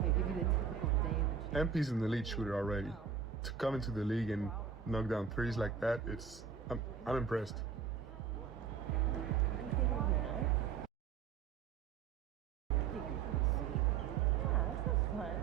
They give you the typical day in the chair. MP's an elite shooter already. To come into the league and knock down threes like that, I'm impressed. Yeah, this is fun.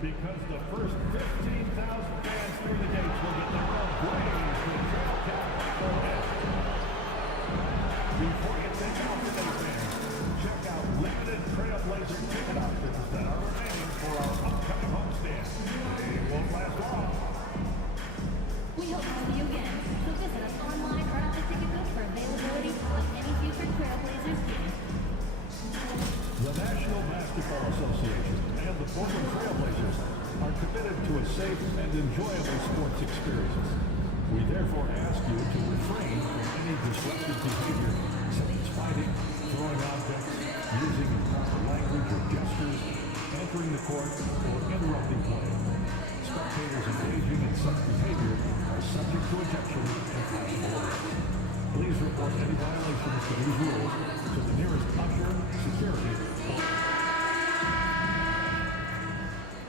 because the first 15,000 fans through the gates will get their own blaze with Trail Cap overhead. Before you take off today, fans, check out limited Trailblazer ticket options that are remaining for our upcoming homestand. They won't last long. We hope to see you again. So visit us online or at the ticket booth for availability of any future Trailblazers game. The National Basketball Association and the Portland Trailblazers are committed to a safe and enjoyable sports experience. We therefore ask you to refrain from any disruptive behavior, such as fighting, throwing objects, using improper language or gestures, entering the court, or interrupting play. Spectators engaging in such behavior are subject to ejection and possible arrest. Please report any violations to these rules to the nearest usher, security,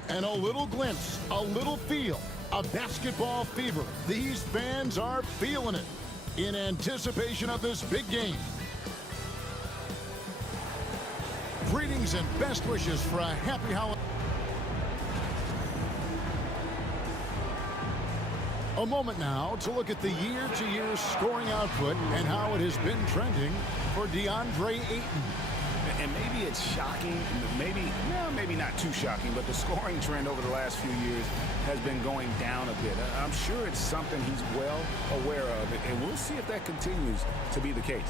And a little glimpse, a little feel of basketball fever. These fans are feeling it in anticipation of this big game. Greetings and best wishes for a happy holiday. A moment now to look at the year-to-year scoring output and how it has been trending for DeAndre Ayton. And maybe it's shocking, maybe not too shocking, but the scoring trend over the last few years has been going down a bit. I'm sure it's something he's well aware of, and we'll see if that continues to be the case.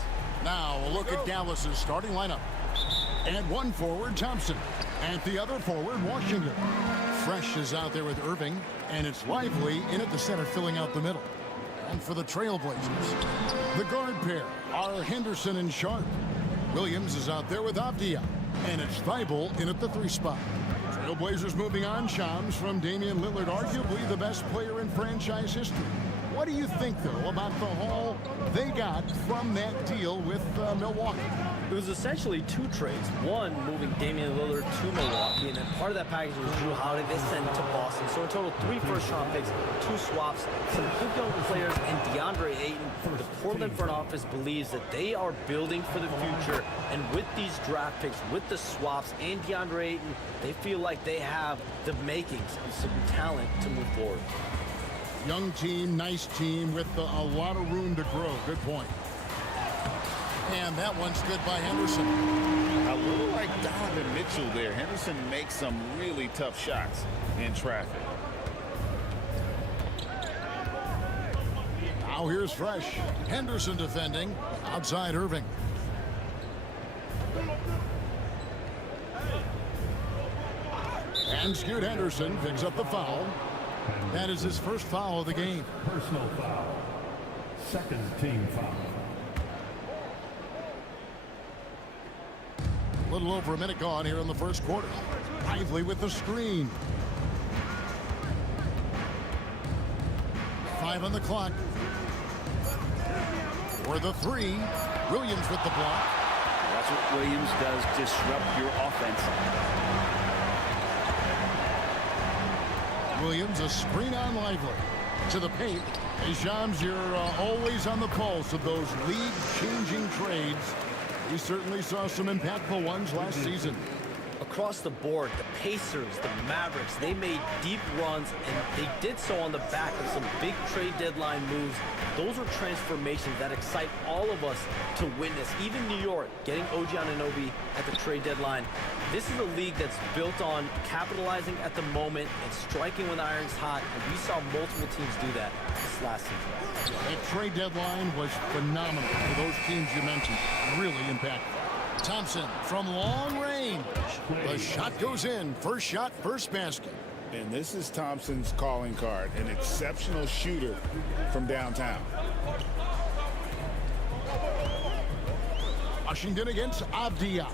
Now a look at Dallas's starting lineup. And one forward, Thompson. And the other forward, Washington. Fresh is out there with Irving, and it's Lively in at the center filling out the middle. And for the Trailblazers, the guard pair are Henderson and Sharp. Williams is out there with Avdia, and it's Thibault in at the 3 spot. Trailblazers moving on. Shams from Damian Lillard, arguably the best player in franchise history. What do you think, though, about the haul they got from that deal with Milwaukee? It was essentially 2 trades. One, moving Damian Lillard to Milwaukee, and then part of that package was Drew Holiday. They sent him to Boston. So in total, 3 first-round picks, 2 swaps, some good young players, and DeAndre Ayton. The Portland front office believes that they are building for the future, and with these draft picks, with the swaps, and DeAndre Ayton, they feel like they have the makings of some talent to move forward. Young team, nice team with a lot of room to grow. Good point. And that one's good by Henderson. A little like Donovan Mitchell there. Henderson makes some really tough shots in traffic. Now here's Fresh. Henderson defending. Outside Irving. And Scoot Henderson picks up the foul. That is his first foul of the game. personal foul. Second team foul. A little over a minute gone here in the first quarter. Lively with the screen. 5 on the clock. For the 3. Williams with the block. That's what Williams does, disrupt your offense. Williams, a screen on Lively. To the paint. Hey, Shams, you're always on the pulse of those league-changing trades. We certainly saw some impactful ones last season. Across the board, the Pacers, the Mavericks, they made deep runs, and they did so on the back of some big trade deadline moves. Those are transformations that excite all of us to witness. Even New York getting OG Anunoby at the trade deadline. This is a league that's built on capitalizing at the moment and striking when the iron's hot, and we saw multiple teams do that this last season. That trade deadline was phenomenal for those teams you mentioned. Really impactful. Thompson from long range. The shot goes in. First shot, first basket. And this is Thompson's calling card, an exceptional shooter from downtown. Washington against Avdia.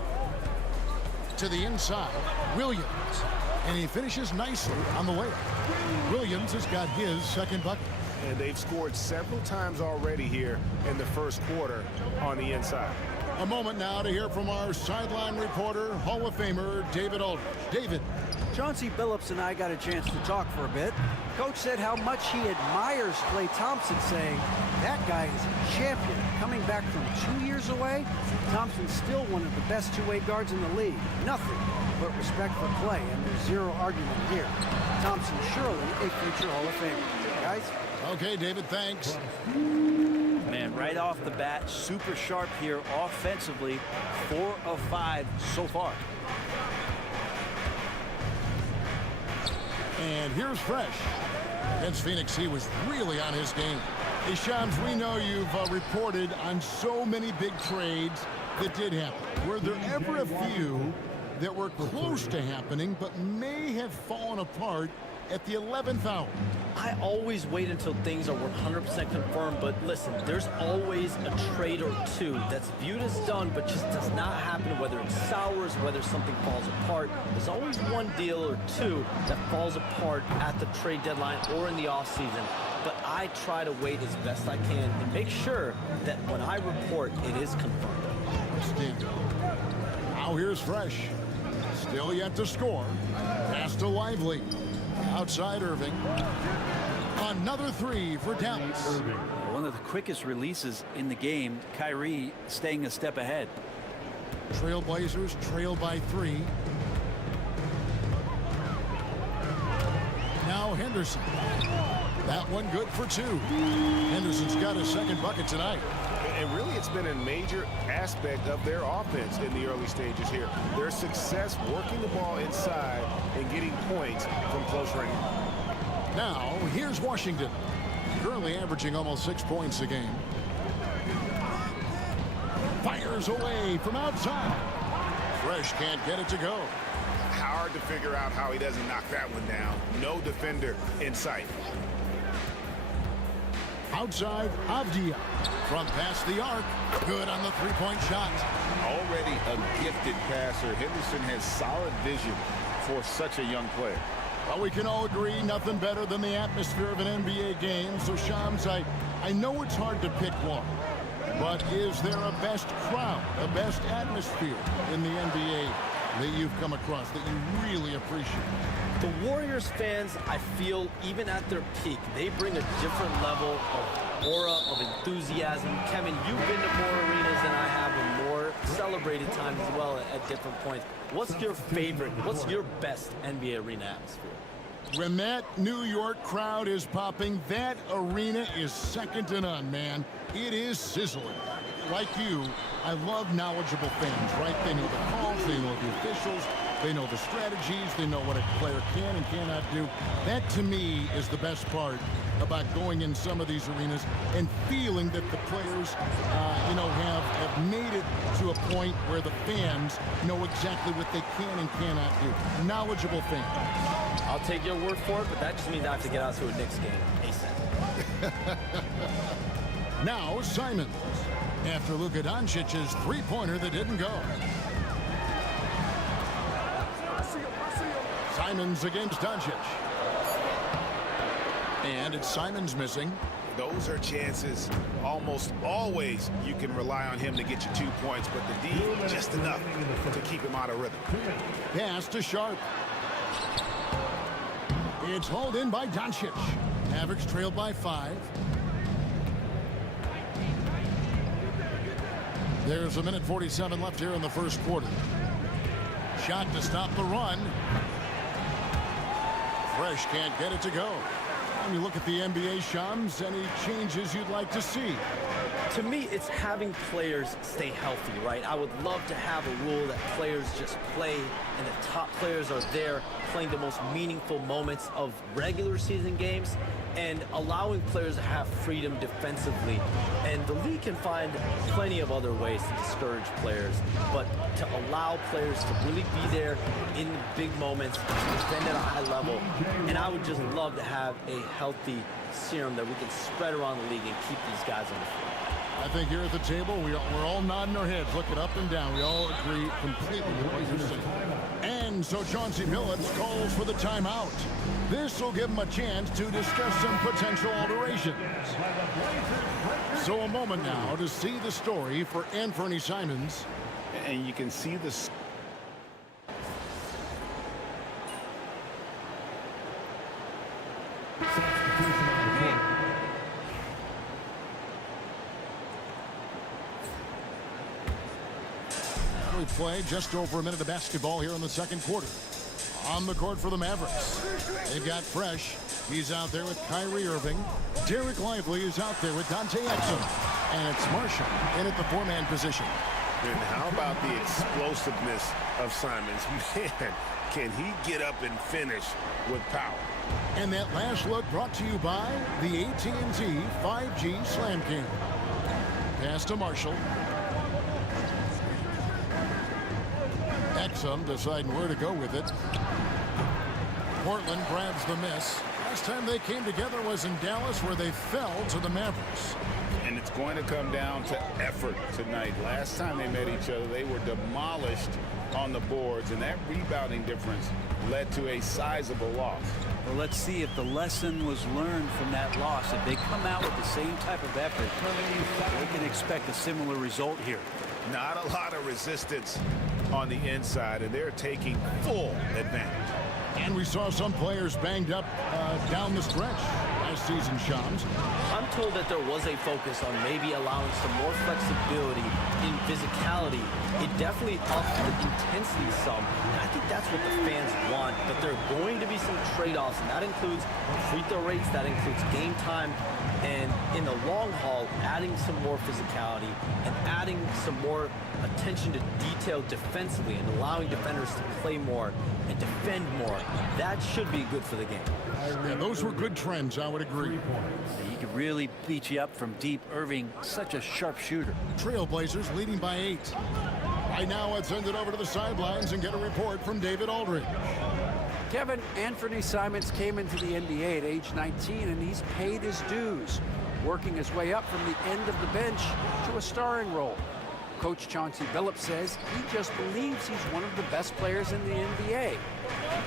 To the inside, Williams. And he finishes nicely on the layup. Williams has got his second bucket. And they've scored several times already here in the first quarter on the inside. A moment now to hear from our sideline reporter, Hall of Famer David Aldridge. David. Chauncey Billups and I got a chance to talk for a bit. Coach said how much he admires Klay Thompson, saying That guy is a champion. Coming back from 2 years away, Thompson's still one of the best two-way guards in the league. Nothing but respect for Clay, and there's zero argument here. Thompson surely a future Hall of Famer. Guys? Okay, David, thanks. Man, right off the bat, super sharp here offensively. 4 of 5 so far. And here's Fresh. Against Phoenix, he was really on his game. Hey, Shams, we know you've reported on so many big trades that did happen. Were there ever a few that were close to happening but may have fallen apart at the 11th hour? I always wait until things are 100% confirmed, but listen, there's always a trade or two that's viewed as done but just does not happen, whether it sours, whether something falls apart. There's always one deal or two that falls apart at the trade deadline or in the offseason. But I try to wait as best I can and make sure that when I report, it is confirmed. Outstanding. Now here's Fresh. Still yet to score. Pass to Lively. Outside Irving. Another three for Dallas. One of the quickest releases in the game. Kyrie staying a step ahead. Trailblazers trail by 3. Now Henderson. That one good for 2. Henderson's got his second bucket tonight. And really, it's been a major aspect of their offense in the early stages here. Their success working the ball inside and getting points from close range. Now, here's Washington. Currently averaging almost 6 points a game. Fires away from outside. Fresh can't get it to go. Hard to figure out how he doesn't knock that one down. No defender in sight. Outside, Avdia. From past the arc. Good on the three-point shot. Already a gifted passer, Henderson has solid vision for such a young player. Well, we can all agree nothing better than the atmosphere of an NBA game. So, Shams, I know it's hard to pick one. But is there a best crowd, a best atmosphere in the NBA that you've come across that you really appreciate? The Warriors fans, I feel, even at their peak, they bring a different level of aura, of enthusiasm. Kevin, you've been to more arenas than I have, and more celebrated times as well at different points. What's your favorite, what's your best NBA arena atmosphere? When that New York crowd is popping, that arena is second to none, man. It is sizzling. Like you, I love knowledgeable fans, right? They know the calls, they know the officials, they know the strategies, they know what a player can and cannot do. That, to me, is the best part about going in some of these arenas and feeling that the players, have made it to a point where the fans know exactly what they can and cannot do. Knowledgeable fans. I'll take your word for it, but that just means I have to get out to a Knicks game ASAP. Now Simons. After Luka Doncic's three-pointer that didn't go. Simons against Doncic. And it's Simons missing. Those are chances almost always you can rely on him to get you 2 points, but the D just enough to keep him out of rhythm. Pass to Sharp. It's hauled in by Doncic. Mavericks trailed by 5. There's 1:47 left here in the first quarter. Shot to stop the run. Fresh can't get it to go. When you look at the NBA, Shams, any changes you'd like to see? To me, it's having players stay healthy, right? I would love to have a rule that players just play and the top players are there playing the most meaningful moments of regular season games and allowing players to have freedom defensively. And the league can find plenty of other ways to discourage players, but to allow players to really be there in the big moments, to defend at a high level. And I would just love to have a healthy serum that we can spread around the league and keep these guys on the floor. I think here at the table, we're all nodding our heads, looking up and down. We all agree completely with what you're saying. And so Chauncey Billups calls for the timeout. This will give him a chance to discuss some potential alterations. So a moment now to see the story for Anthony Simons. And you can see the We play just over a minute of basketball here in the second quarter. On the court for the Mavericks, they've got Fresh. He's out there with Kyrie Irving. Derek Lively is out there with Dante Exum. And it's Marshall in at the four-man position. And how about the explosiveness of Simons? Man, can he get up and finish with power? And that last look brought to you by the AT&T 5G Slam King. Pass to Marshall. Exum deciding where to go with it. Portland grabs the miss. Last time they came together was in Dallas, where they fell to the Mavericks. And it's going to come down to effort tonight. Last time they met each other, they were demolished on the boards, and that rebounding difference led to a sizable loss. Well, let's see if the lesson was learned from that loss. If they come out with the same type of effort, we can expect a similar result here. Not a lot of resistance on the inside, and they're taking full advantage. And we saw some players banged up down the stretch last season, Shams. I'm told that there was a focus on maybe allowing some more flexibility in physicality. It definitely upped the intensity some, and I think that's what the fans want. But there are going to be some trade-offs, and that includes free throw rates, that includes game time, and in the long haul, adding some more physicality and adding some more attention to detail defensively and allowing defenders to play more and defend more. That should be good for the game. Yeah, those were good trends, I would agree. He could really beat you up from deep. Irving, such a sharp shooter. Trailblazers leading by 8. Right now, let's send it over to the sidelines and get a report from David Aldridge. Kevin, Anthony Simons came into the NBA at age 19, and he's paid his dues, working his way up from the end of the bench to a starring role. Coach Chauncey Billups says he just believes he's one of the best players in the NBA.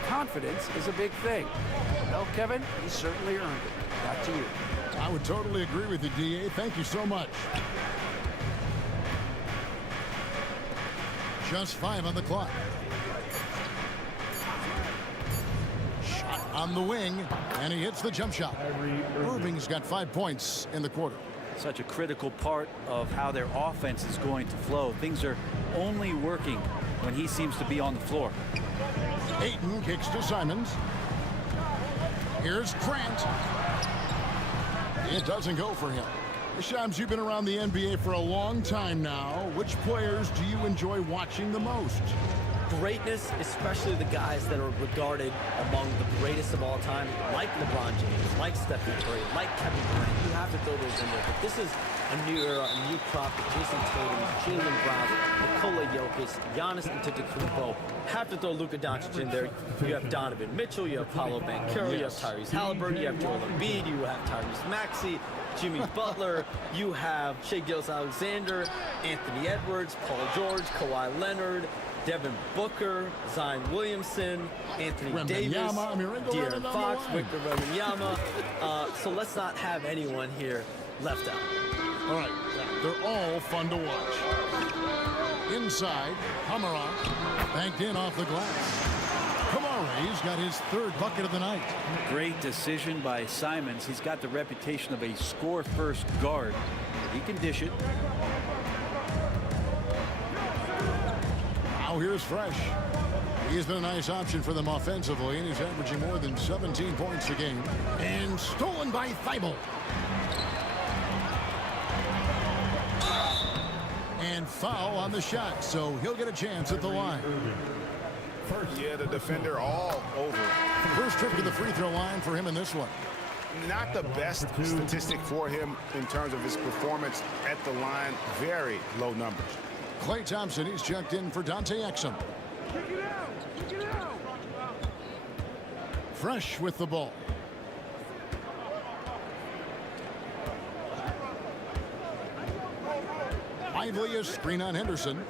Confidence is a big thing. Well, Kevin, he certainly earned it. Back to you. I would totally agree with you, D.A. Thank you so much. Just 5 on the clock. Shot on the wing, and he hits the jump shot. Irving's got 5 points in the quarter. Such a critical part of how their offense is going to flow. Things are only working when he seems to be on the floor. Ayton kicks to Simons. Here's Grant. It doesn't go for him. Shams, you've been around the NBA for a long time now. Which players do you enjoy watching the most? Greatness, especially the guys that are regarded among the greatest of all time, like LeBron James, like Stephen Curry, like Kevin Durant. You have to throw those in there. But this is a new era, a new crop of Jason Tatum, Jaylen Brown, Nikola Jokic, Giannis Antetokounmpo. Have to throw Luka Doncic in there. You have Donovan Mitchell, you have Paolo Banchero, you have Tyrese Halliburton, you have Joel Embiid, you have Tyrese Maxey, Jimmy Butler, you have Shai Gilgeous-Alexander, Anthony Edwards, Paul George, Kawhi Leonard, Devin Booker, Zion Williamson, Anthony Davis, De'Aaron Fox, Victor Wembanyama. So let's not have anyone here left out. All right, they're all fun to watch. Inside, Hamara banked in off the glass. Kamari's got his 3rd bucket of the night. Great decision by Simons. He's got the reputation of a score-first guard. He can dish it. Now here's Fresh. He's been a nice option for them offensively, and he's averaging more than 17 points a game. And stolen by Thibault. And foul on the shot, so he'll get a chance at the line. Yeah, the defender all over. First trip to the free throw line for him in this one. Not the best statistic for him in terms of his performance at the line. Very low numbers. Klay Thompson, he's checked in for Dante Exum. Fresh with the ball. Lively, a screen on Henderson.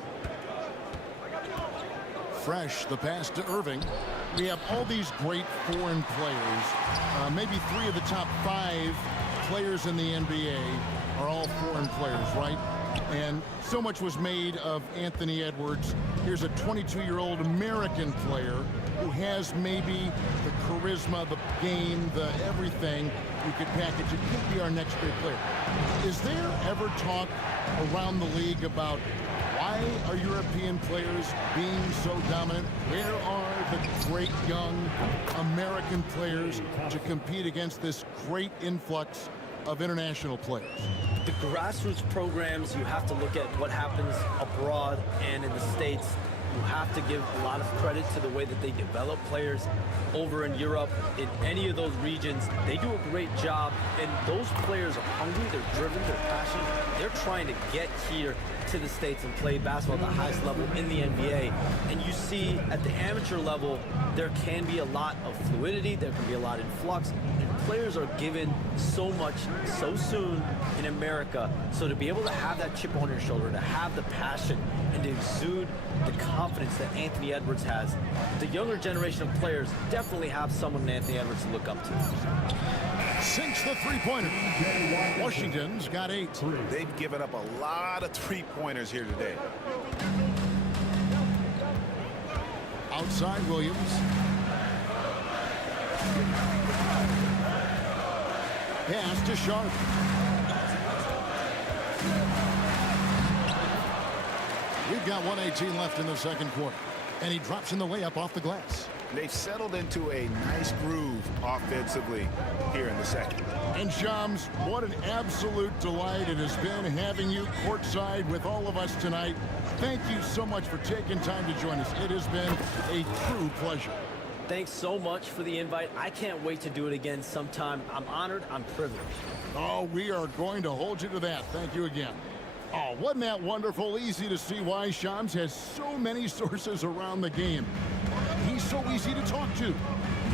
Fresh, the pass to Irving. We have all these great foreign players. Maybe 3 of the top 5 players in the NBA are all foreign players, right? And so much was made of Anthony Edwards. Here's a 22-year-old American player who has maybe the charisma, the game, the everything you could package. It could be our next great player. Is there ever talk around the league about why are European players being so dominant? Where are the great young American players to compete against this great influx of international players? The grassroots programs, you have to look at what happens abroad and in the States. You have to give a lot of credit to the way that they develop players over in Europe. In any of those regions, they do a great job, and those players are hungry, they're driven, they're passionate. They're trying to get here to the States and play basketball at the highest level in the NBA. And you see at the amateur level, there can be a lot of fluidity, there can be a lot of influx, and players are given so much so soon in America. So to be able to have that chip on your shoulder, to have the passion, and to exude the confidence that Anthony Edwards has, the younger generation of players definitely have someone in Anthony Edwards to look up to. Sinks the three-pointer. Washington's got 8. They've given up a lot of three-pointers here today. Outside Williams. Pass to Sharp. We've got 1:18 left in the second quarter, and he drops in the layup off the glass. They've settled into a nice groove offensively here in the second. And Shams, what an absolute delight it has been having you courtside with all of us tonight. Thank you so much for taking time to join us. It has been a true pleasure. Thanks so much for the invite. I can't wait to do it again sometime. I'm honored. I'm privileged. Oh, we are going to hold you to that. Thank you again. Oh, wasn't that wonderful? Easy to see why Shams has so many sources around the game. He's so easy to talk to.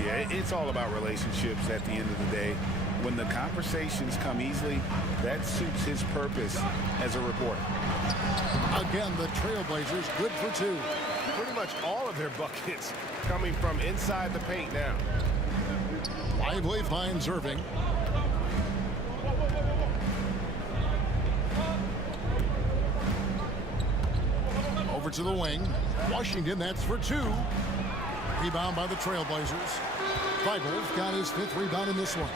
Yeah, it's all about relationships at the end of the day. When the conversations come easily, that suits his purpose as a reporter. Again, the Trailblazers good for 2. Pretty much all of their buckets coming from inside the paint now. Lively finds Irving. Over to the wing. Washington, that's for 2. Rebound by the Trailblazers. Bibles got his 5th rebound in this one.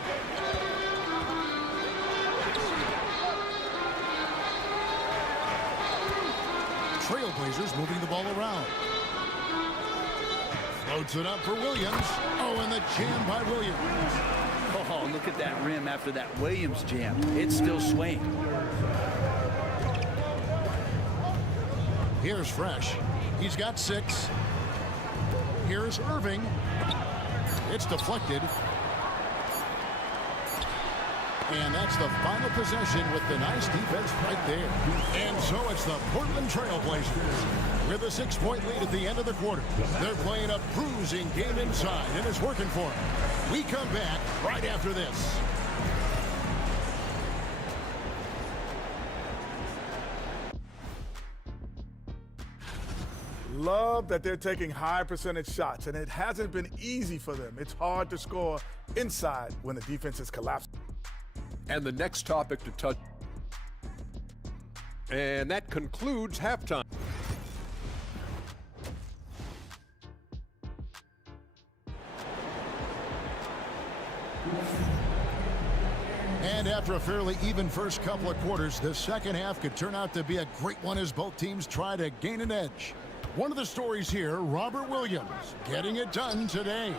Trailblazers moving the ball around. Floats it up for Williams. Oh, and the jam by Williams. Oh, look at that rim after that Williams jam. It's still swaying. Here's Fresh. He's got 6. Here's Irving. It's deflected. And that's the final possession with the nice defense right there. And so it's the Portland Trailblazers with a 6-point lead at the end of the quarter. They're playing a bruising game inside, and it's working for them. We come back right after this. Love that they're taking high percentage shots, and it hasn't been easy for them. It's hard to score inside when the defense is collapsing. And the next topic to touch. And that concludes halftime. And after a fairly even first couple of quarters, the second half could turn out to be a great one as both teams try to gain an edge. One of the stories here, Robert Williams, getting it done today.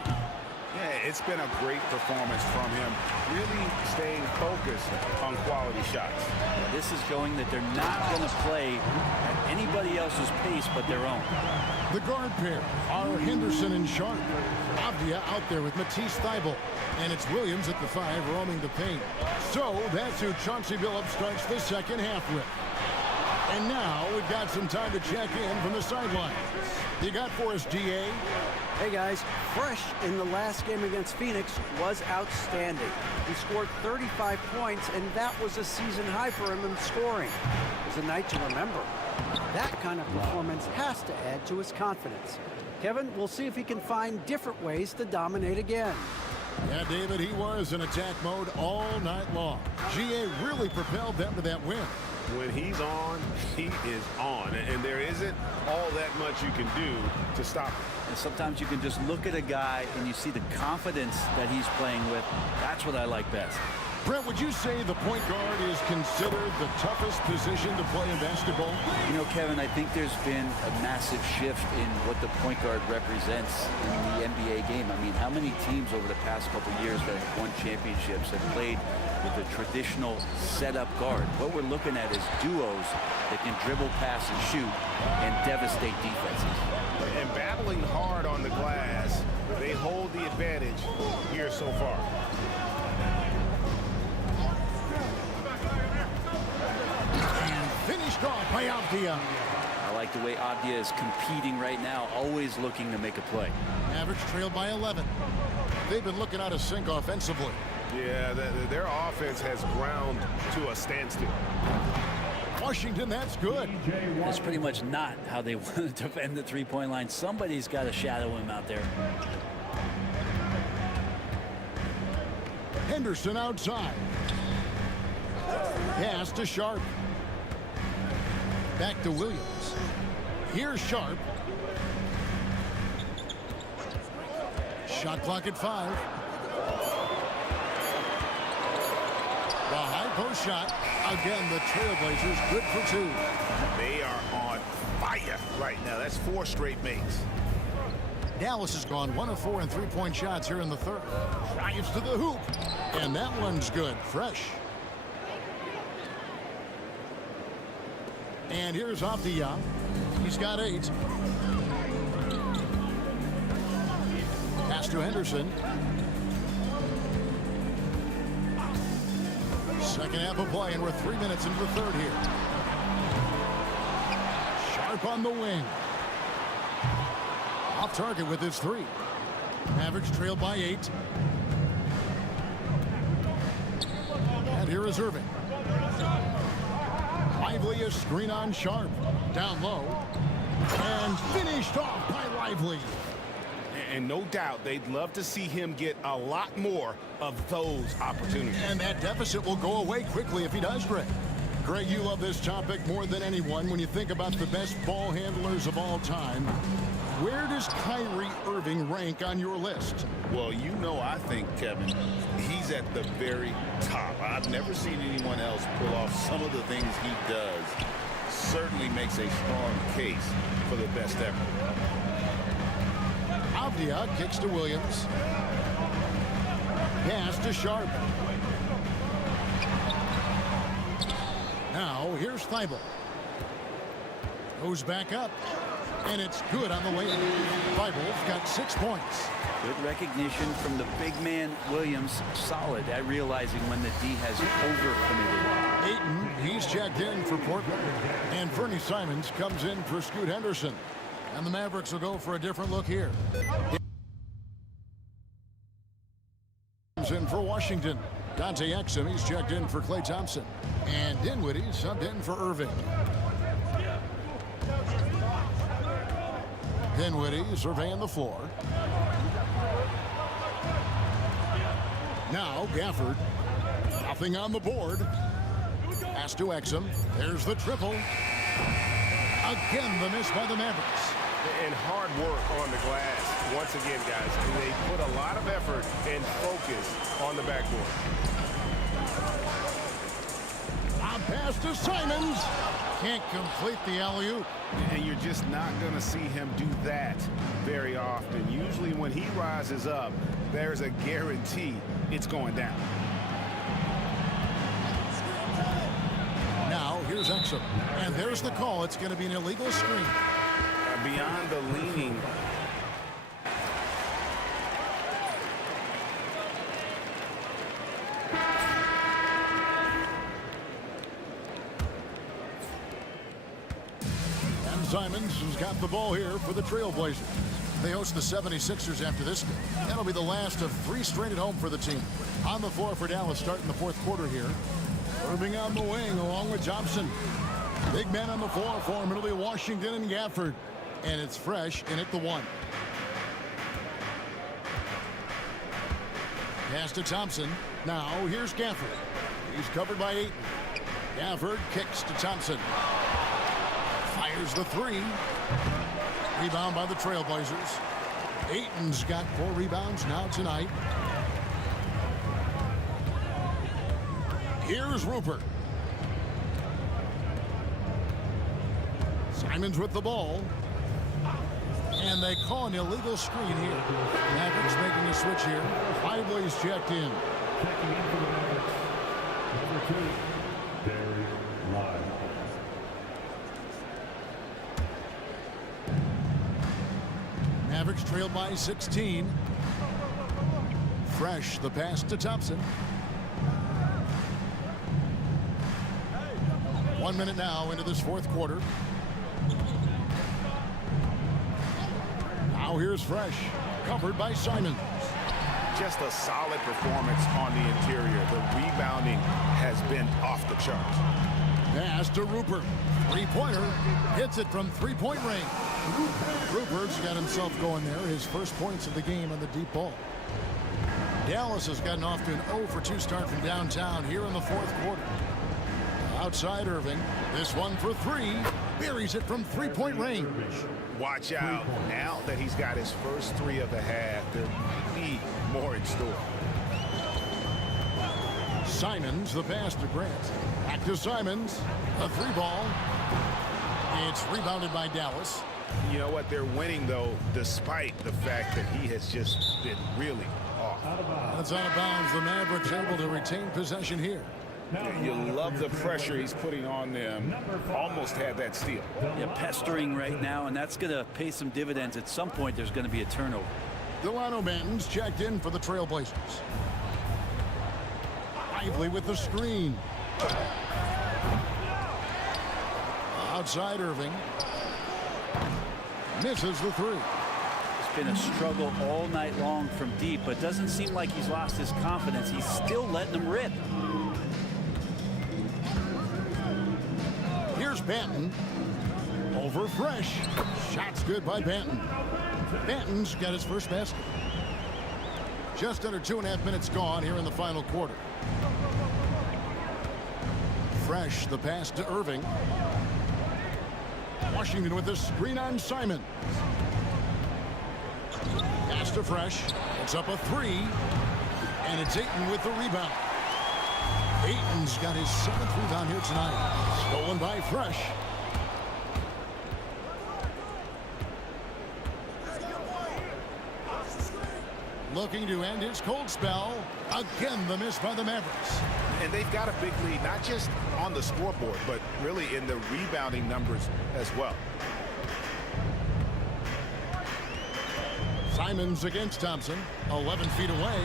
Yeah, it's been a great performance from him, really staying focused on quality shots. This is showing that they're not going to play at anybody else's pace but their own. The guard pair are Henderson and Sharp. Avdia out there with Matisse Thybulle. And it's Williams at the 5 roaming the paint. So that's who Chauncey Billups starts the second half with. And now we've got some time to check in from the sidelines. You got for us, GA? Hey guys, Fresh in the last game against Phoenix was outstanding. He scored 35 points, and that was a season high for him in scoring. It was a night to remember. That kind of performance has to add to his confidence. Kevin, we'll see if he can find different ways to dominate again. Yeah, David, he was in attack mode all night long. GA really propelled them to that win. When he's on, he is on. And there isn't all that much you can do to stop him. And sometimes you can just look at a guy and you see the confidence that he's playing with. That's what I like best. Brent, would you say the point guard is considered the toughest position to play in basketball? You know, Kevin, I think there's been a massive shift in what the point guard represents in the NBA game. I mean, how many teams over the past couple of years that have won championships have played with a traditional setup guard? What we're looking at is duos that can dribble, pass, and shoot and devastate defenses. And battling hard on the glass, they hold the advantage here so far. Finished off by Avdia. I like the way Avdia is competing right now, always looking to make a play. Average trailed by 11. They've been looking out of sync offensively. Yeah, their offense has ground to a standstill. Washington, that's good. That's pretty much not how they want to defend the three-point line. Somebody's got to shadow him out there. Henderson outside. Pass to Sharp. Back to Williams. Here's Sharp. Shot clock at 5. The high post shot. Again, the Trailblazers good for 2. They are on fire right now. That's 4 straight makes. Dallas has gone 1 of 4 in three-point shots here in the third. Drives to the hoop. And that one's good. Fresh. And here's Avdia. He's got 8. Pass to Henderson. Second half of play, and we're 3 minutes into the third here. Sharp on the wing. Off target with his 3. Average trailed by 8. And here is Irving. Lively, a screen on Sharp. Down low. And finished off by Lively. And no doubt they'd love to see him get a lot more of those opportunities. And that deficit will go away quickly if he does, Greg. Greg, you love this topic more than anyone. When you think about the best ball handlers of all time, where does Kyrie Irving rank on your list? Well, you know, I think, Kevin, he's at the very top. I've never seen anyone else pull off some of the things he does. Certainly makes a strong case for the best ever. Avdia kicks to Williams. Pass to Sharp. Now, here's Thibault. Goes back up. And it's good on the way. Thibault's got 6 points. Good recognition from the big man, Williams. Solid at realizing when the D has overcommitted. Ayton, he's checked in for Portland. And Fernie Simons comes in for Scoot Henderson. And the Mavericks will go for a different look here. Comes in for Washington. Dante Exum, he's checked in for Klay Thompson. And Dinwiddie subbed in for Irving. Dinwiddie surveying the floor. Now Gafford. Nothing on the board. Pass to Exum. There's the triple. Again, the miss by the Mavericks. And hard work on the glass. Once again, guys, they put a lot of effort and focus on the backboard. A pass to Simons. Can't complete the alley-oop. And you're just not going to see him do that very often. Usually when he rises up, there's a guarantee it's going down. Now, here's Exum. And there's the call. It's going to be an illegal screen. Beyond the leaning. And Simons has got the ball here for the Trailblazers. They host the 76ers after this game. That'll be the last of 3 straight at home for the team. On the floor for Dallas starting the 4th quarter here. Irving on the wing along with Thompson. Big man on the floor for him. It'll be Washington and Gafford. And it's Fresh in at the 1. Pass to Thompson. Now here's Gafford. He's covered by 8. Gafford kicks to Thompson. Fires the three. Rebound by the Trailblazers. Ayton's got 4 rebounds now tonight. Here's Rupert. Simons with the ball. And they call an illegal screen here. Mavericks making a switch here. Lively's checked in. Checking in for the Mavericks. Number 2, Barry Lively. Mavericks trail by 16. Fresh the pass to Thompson. 1 minute now into this fourth quarter. Now here's Fresh, covered by Simons. Just a solid performance on the interior. The rebounding has been off the charts. Pass to Rupert. Three-pointer. Hits it from three-point range. Rupert's got himself going there. His first points of the game on the deep ball. Dallas has gotten off to an 0-for-2 start from downtown here in the fourth quarter. Outside Irving. This one for 3. Buries it from three-point range. Watch out. Now that he's got his first 3 of the half, there might be more in store. Simons, the pass to Grant. Back to Simons. A 3-ball. It's rebounded by Dallas. You know what? They're winning, though, despite the fact that he has just been really off. That's out of bounds. The Mavericks able to retain possession here. You love the pressure he's putting on them. Almost had that steal. Yeah, pestering right now, and that's going to pay some dividends. At some point, there's going to be a turnover. Delano Banton's checked in for the Trailblazers. Lively with the screen. Outside Irving. Misses the 3. It's been a struggle all night long from deep, but doesn't seem like he's lost his confidence. He's still letting them rip. Here's Banton. Over Fresh. Shot's good by Banton. Banton's got his first basket. Just under 2.5 minutes gone here in the final quarter. Fresh, the pass to Irving. Washington with the screen on Simons. Pass to Fresh. It's up a 3. And it's Ayton with the rebound. Ayton's got his 7th rebound here tonight. Stolen by Fresh. Looking to end his cold spell. Again, the miss by the Mavericks. And they've got a big lead, not just on the scoreboard, but really in the rebounding numbers as well. Simons against Thompson. 11 feet away.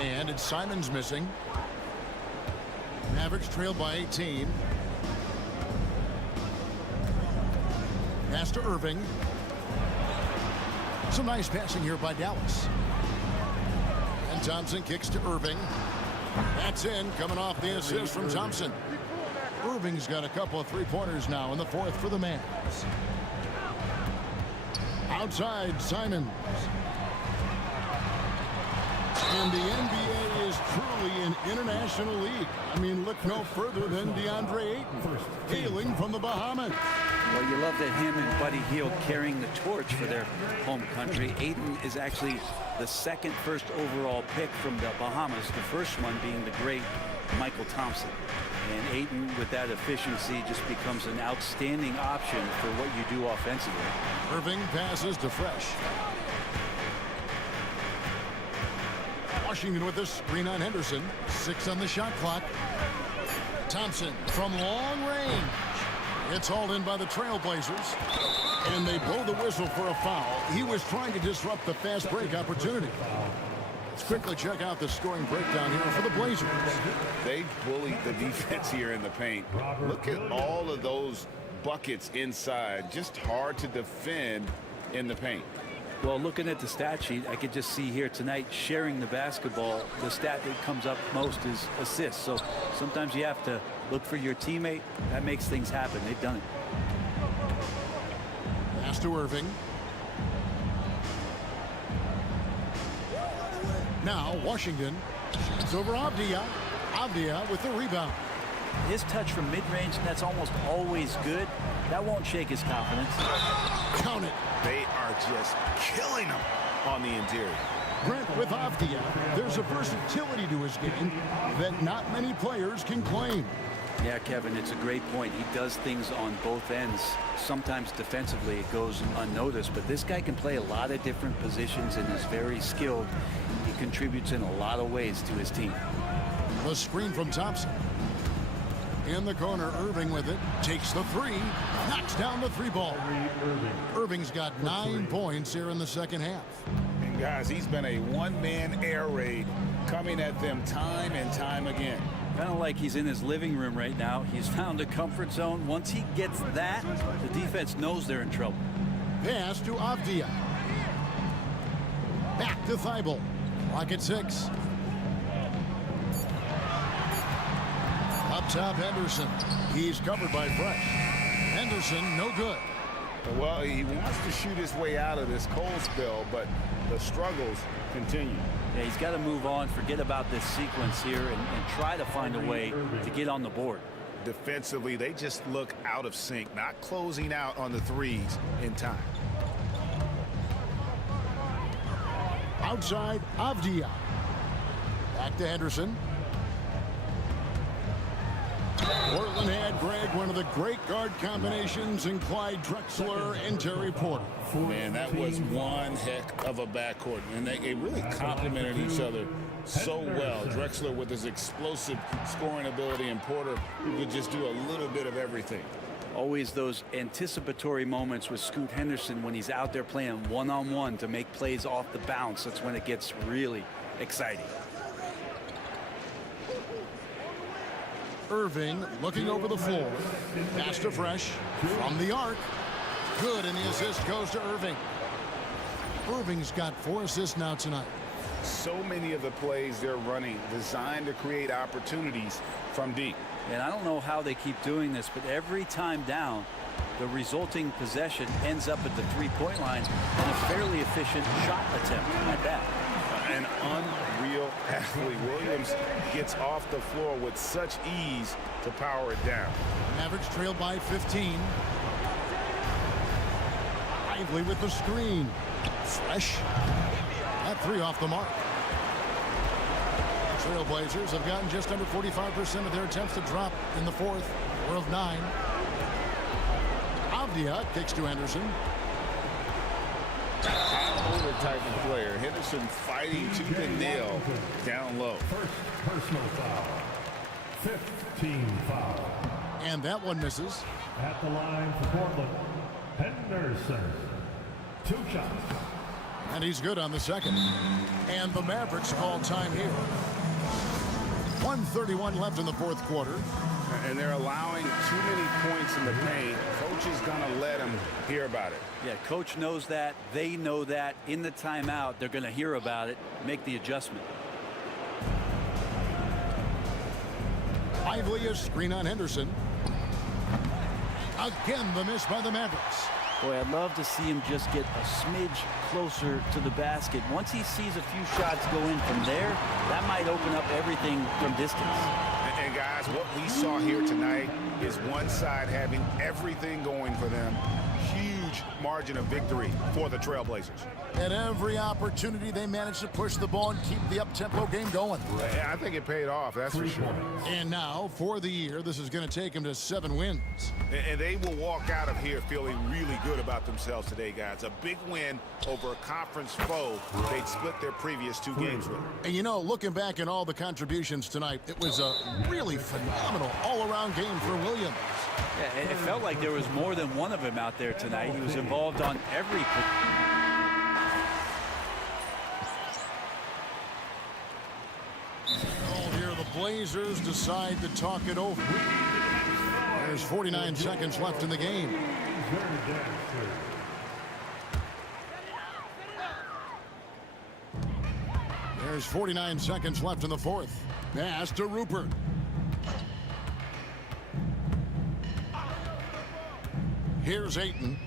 And it's Simons missing. Mavericks trailed by 18. Pass to Irving. Some nice passing here by Dallas. And Thompson kicks to Irving. That's in, coming off the assist from Thompson. Irving's got a couple of three-pointers now in the fourth for the Mavs. Outside, Simons. And the NBA is truly an international league. I mean, look no further than DeAndre Ayton, hailing from the Bahamas. Well, you love that him and Buddy Hield carrying the torch for their home country. Ayton is actually the second first overall pick from the Bahamas, the first one being the great Michael Thompson. And Ayton, with that efficiency, just becomes an outstanding option for what you do offensively. Irving passes to Fresh. Washington with the screen on Henderson. 6 on the shot clock. Thompson from long range. It's hauled in by the Trailblazers. And they blow the whistle for a foul. He was trying to disrupt the fast break opportunity. Let's quickly check out the scoring breakdown here for the Blazers. They bullied the defense here in the paint. Look at all of those buckets inside. Just hard to defend in the paint. Well, looking at the stat sheet, I could just see here tonight sharing the basketball. The stat that comes up most is assists. So sometimes you have to look for your teammate. That makes things happen. They've done it. Pass to Irving. Now Washington. It's over Avdia. Avdia with the rebound. His touch from mid-range, that's almost always good. That won't shake his confidence. Count it. They are just killing him on the interior. Brent, with Avdia, there's a versatility to his game that not many players can claim. Yeah, Kevin, it's a great point. He does things on both ends. Sometimes defensively it goes unnoticed, but this guy can play a lot of different positions and is very skilled. He contributes in a lot of ways to his team. The screen from Thompson. In the corner, Irving with it. Takes the three. Knocks down the three ball. Irving's got 9 points here in the second half. And guys, he's been a one-man air raid coming at them time and time again. Kind of like he's in his living room right now. He's found a comfort zone. Once he gets that, the defense knows they're in trouble. Pass to Avdia. Back to Thibault. Clock at 6. Up top, Henderson. He's covered by Fresh. Henderson, no good. Well, he wants to shoot his way out of this cold spell, but the struggles continue. Yeah, he's got to move on, forget about this sequence here, and try to find a way to get on the board. Defensively, they just look out of sync, not closing out on the threes in time. Outside, Avdia. Back to Henderson. Portland had, Greg, one of the great guard combinations in Clyde Drexler and Terry Porter. Man, that was one heck of a backcourt, and they really complemented each other so well. Drexler with his explosive scoring ability, and Porter who could just do a little bit of everything. Always those anticipatory moments with Scoot Henderson when he's out there playing one-on-one to make plays off the bounce. That's when it gets really exciting. Irving looking over the floor. Pass to Fresh from the arc. Good, and the assist goes to Irving. Irving's got 4 assists now tonight. So many of the plays they're running designed to create opportunities from deep. And I don't know how they keep doing this, but every time down, the resulting possession ends up at the three-point line and a fairly efficient shot attempt at that. An unreal athlete. Williams gets off the floor with such ease to power it down. Mavericks trailed by 15. Lively with the screen. Fresh. That 3 off the mark. Trailblazers have gotten just under 45% of their attempts to drop in the fourth. 4 of 9. Avdia kicks to Henderson. High-motor type of player. Henderson fighting tooth and nail down low. First personal foul. 15 foul. And that one misses. At the line for Portland, Henderson. 2 shots. And he's good on the second. And the Mavericks call time here. 1:31 left in the fourth quarter. And they're allowing too many points in the paint. Coach is going to let them hear about it. Yeah, coach knows that. They know that. In the timeout, they're going to hear about it, make the adjustment. Lively a screen on Henderson. Again, the miss by the Mavericks. Boy, I'd love to see him just get a smidge closer to the basket. Once he sees a few shots go in from there, that might open up everything from distance. And guys, what we saw here tonight is one side having everything going for them. Huge margin of victory for the Trailblazers. At every opportunity, they managed to push the ball and keep the up-tempo game going. I think it paid off, that's for sure. And now, for the year, this is going to take them to 7 wins. And they will walk out of here feeling really good about themselves today, guys. A big win over a conference foe they'd split their previous 2 games with. And you know, looking back at all the contributions tonight, it was a really phenomenal all-around game for Williams. Yeah, it felt like there was more than one of them out there tonight. He was involved on every. Here the Blazers decide to talk it over. There's 49 seconds left in the game. There's 49 seconds left in the fourth. Pass to Rupert. Here's Ayton.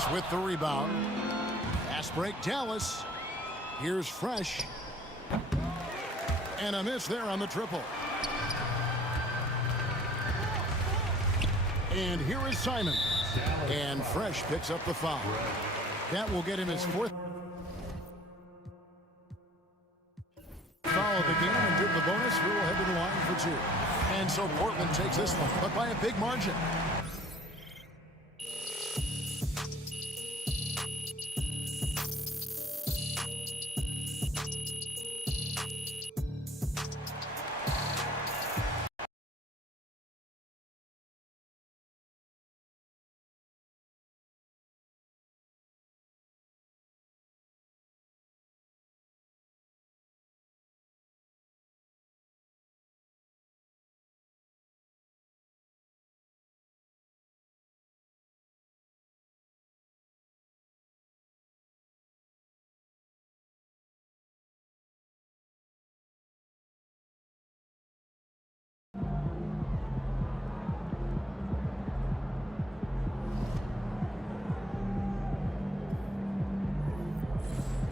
Phillips with the rebound. Pass break, Dallas. Here's Fresh. And a miss there on the triple. And here is Simon. And Fresh picks up the foul. That will get him his fourth foul of the game, and did the bonus. We will head to the line for two. And so Portland takes this one, but by a big margin.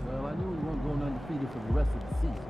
Well, I knew we weren't going undefeated for the rest of the season.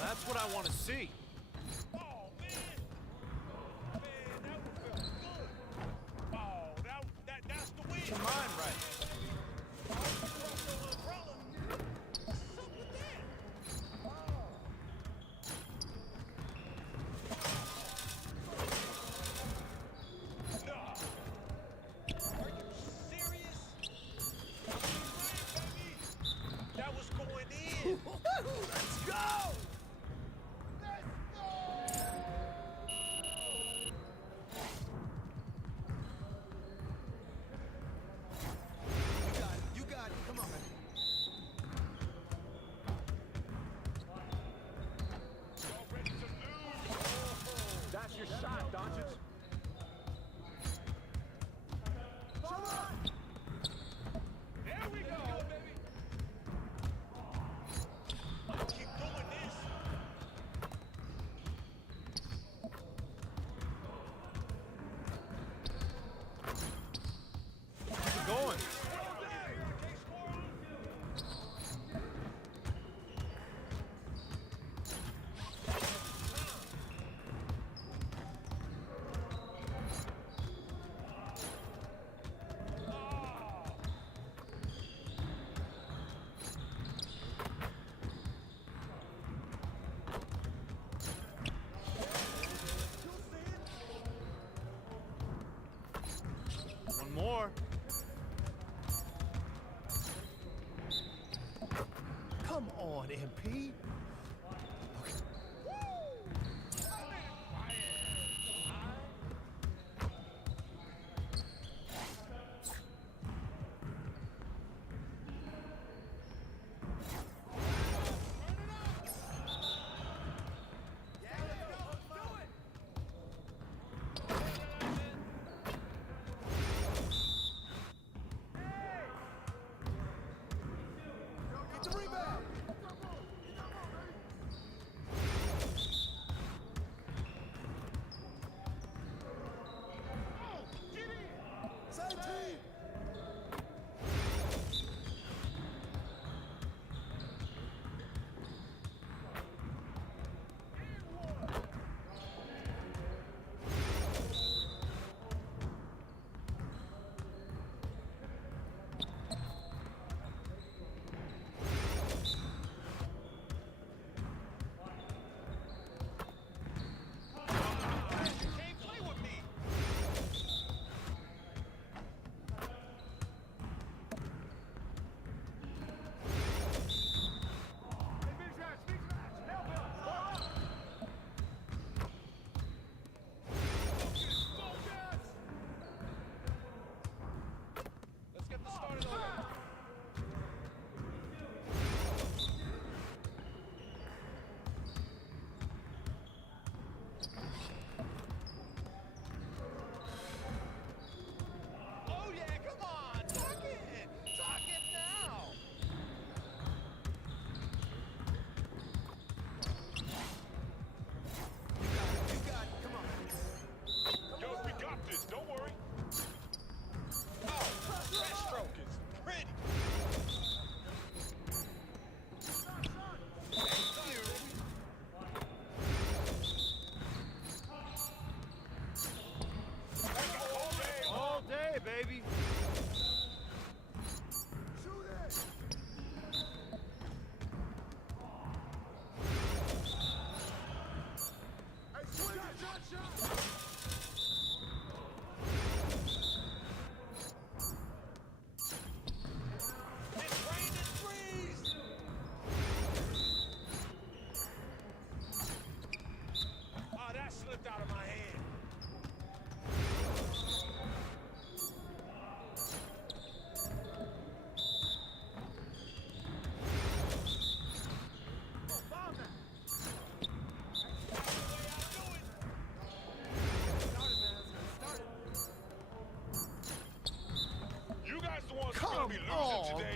That's what I want to see. Get your mind right. Let's go! You got it. Come on. That's your shot, Doncic. There we go, baby. Keep doing this. Keep it going. One more. Come on, MP.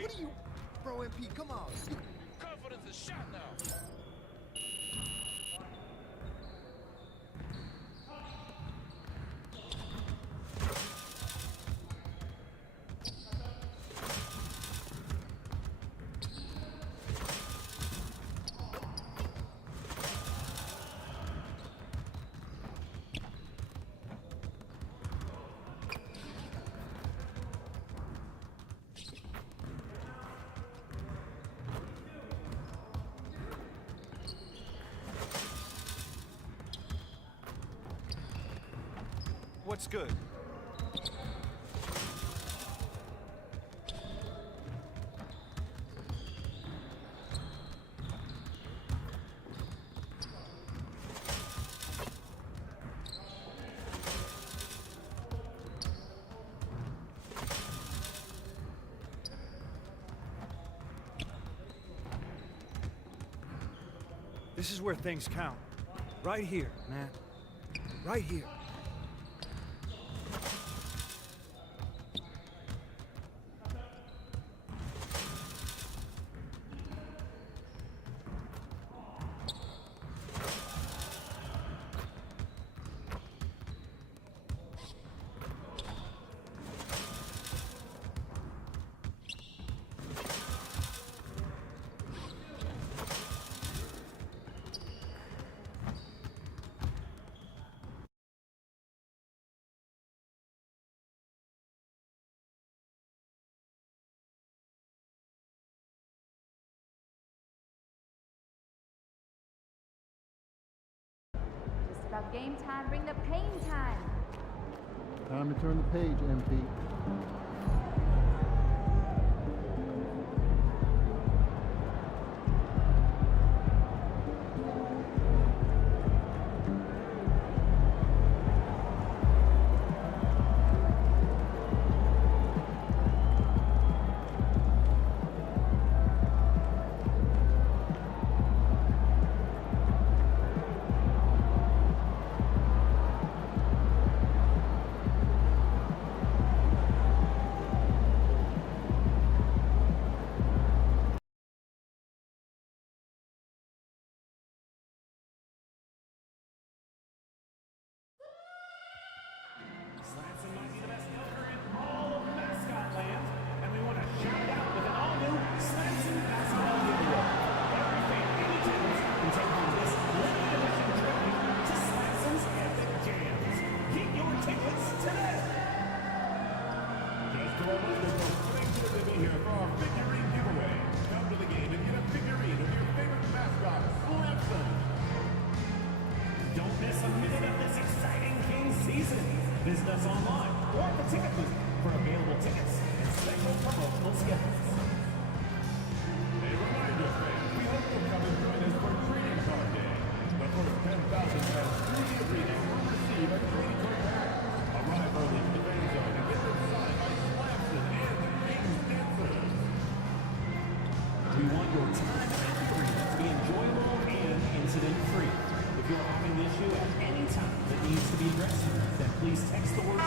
What are you, bro, MP? Come on. Confidence is shot now. What's good? This is where things count. Right here, man. Right here. Just about game time, bring the pain time. Time to turn the page, MP. Visit us online or at the ticket booth for available tickets and special promotional schedules. A reminder, fans, we hope you'll come and join us for Trading Card Day. The first 10,000 fans through the arena will receive a trading card pack. Arrive early to the fan zone and get them signed by Slamson and the King's Dancers. We want your time at the arena to be enjoyable and incident-free. If you're having an issue at any time that needs to be addressed, then please text the word.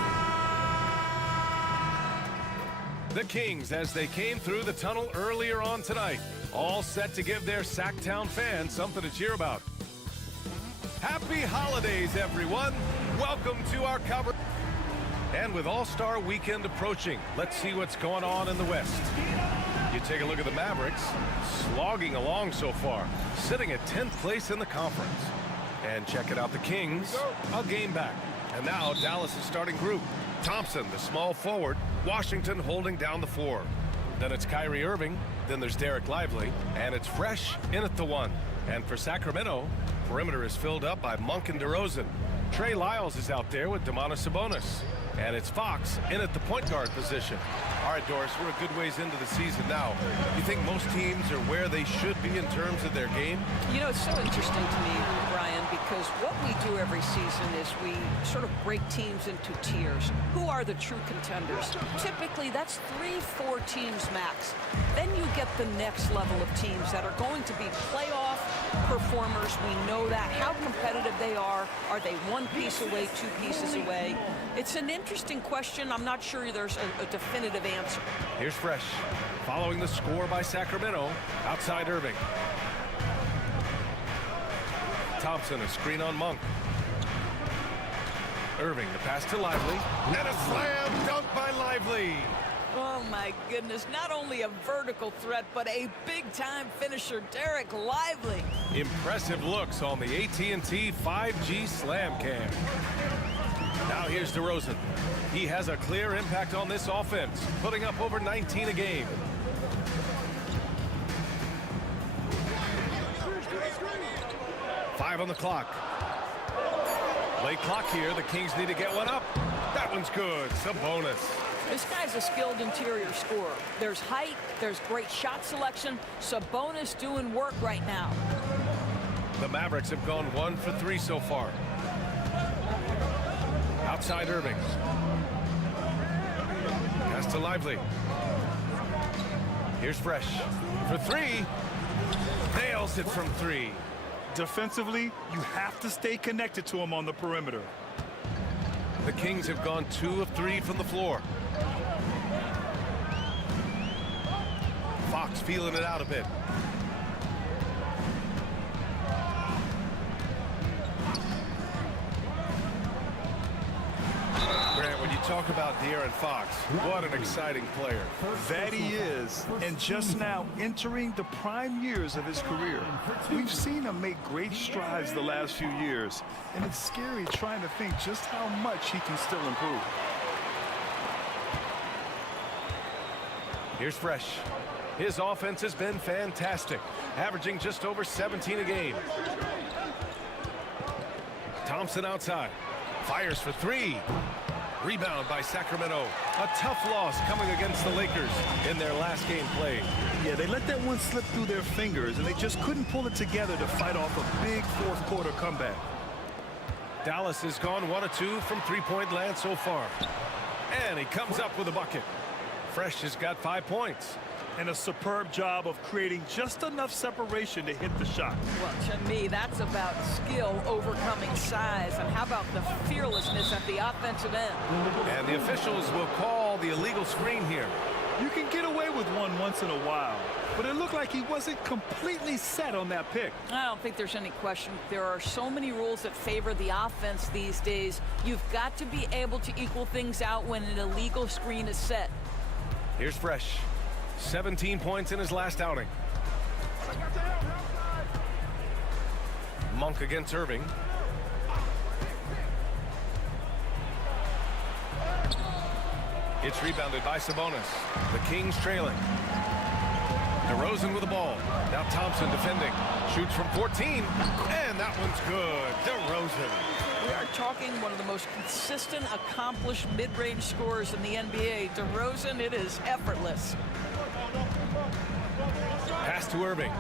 The Kings, as they came through the tunnel earlier on tonight, all set to give their Sacktown fans something to cheer about. Happy holidays, everyone. Welcome to our coverage. And with All-Star Weekend approaching, let's see what's going on in the West. You take a look at the Mavericks, slogging along so far, sitting at 10th place in the conference. And check it out, the Kings, a game back. And now Dallas' starting group. Thompson, the small forward. Washington holding down the 4. Then it's Kyrie Irving. Then there's Derek Lively. And it's Fresh in at the 1. And for Sacramento, perimeter is filled up by Monk and DeRozan. Trey Lyles is out there with Domantas Sabonis. And it's Fox in at the point guard position. All right, Doris, we're a good ways into the season now. You think most teams are where they should be in terms of their game? You know, it's so interesting to me, Brian, because what we do every season is we sort of break teams into tiers. Who are the true contenders? Typically, that's 3-4 teams max. Then you get the next level of teams that are going to be playoff performers. We know that. How competitive they are. Are they one piece away, two pieces away? It's an interesting question. I'm not sure there's a definitive answer. Here's Fresh, following the score by Sacramento, outside Irving. Thompson, a screen on Monk. Irving, the pass to Lively, and a slam dunk by Lively. Oh my goodness, not only a vertical threat, but a big-time finisher, Derek Lively. Impressive looks on the AT&T 5G Slam Cam. Now here's DeRozan. He has a clear impact on this offense, putting up over 19 a game. Five on the clock. Late clock here. The Kings need to get one up. That one's good. Sabonis. This guy's a skilled interior scorer. There's height, there's great shot selection. Sabonis doing work right now. The Mavericks have gone 1 for 3 so far. Outside Irving. Pass to Lively. Here's Fresh for 3. Nails it from 3. Defensively, you have to stay connected to him on the perimeter. The Kings have gone 2 of 3 from the floor. Fox feeling it out a bit. Grant, when you talk about De'Aaron Fox, what an exciting player. That he is, and just now entering the prime years of his career. We've seen him make great strides the last few years, and it's scary trying to think just how much he can still improve. Here's Fresh. His offense has been fantastic, averaging just over 17 a game. Thompson outside. Fires for 3. Rebound by Sacramento. A tough loss coming against the Lakers in their last game played. Yeah, they let that one slip through their fingers, and they just couldn't pull it together to fight off a big fourth quarter comeback. Dallas has gone 1 of 2 from three-point land so far. And he comes up with a bucket. Fresh has got 5 points. And a superb job of creating just enough separation to hit the shot. Well, to me, that's about skill overcoming size. And how about the fearlessness at the offensive end? And the officials will call the illegal screen here. You can get away with one once in a while, but it looked like he wasn't completely set on that pick. I don't think there's any question. There are so many rules that favor the offense these days. You've got to be able to equal things out when an illegal screen is set. Here's Fresh. 17 points in his last outing. Monk against Irving. It's rebounded by Sabonis. The Kings trailing. DeRozan with the ball. Now Thompson defending. Shoots from 14. And that one's good. DeRozan. We are talking one of the most consistent, accomplished mid-range scorers in the NBA. DeRozan, it is effortless. Pass to Irving.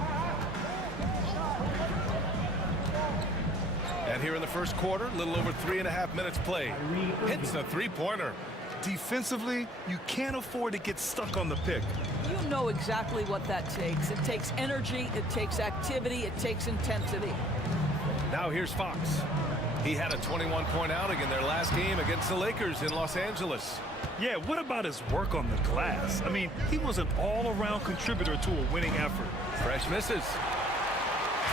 And here in the first quarter, a little over 3.5 minutes played. Hits a three-pointer. Defensively, you can't afford to get stuck on the pick. You know exactly what that takes. It takes energy, it takes activity, it takes intensity. Now here's Fox. He had a 21-point outing in their last game against the Lakers in Los Angeles. Yeah, what about his work on the glass? I mean, he was an all-around contributor to a winning effort. Fresh misses.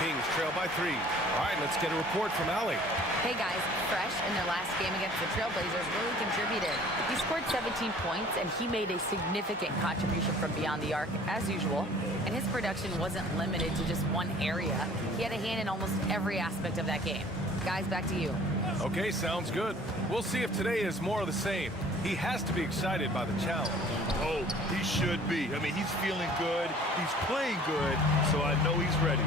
Kings trail by 3. All right, let's get a report from Allie. Hey guys, Fresh in their last game against the Trailblazers really contributed. He scored 17 points and he made a significant contribution from beyond the arc as usual. And his production wasn't limited to just one area. He had a hand in almost every aspect of that game. Guys, back to you. Okay, sounds good. We'll see if today is more of the same. He has to be excited by the challenge. Oh, he should be. I mean, he's feeling good. He's playing good, so I know he's ready.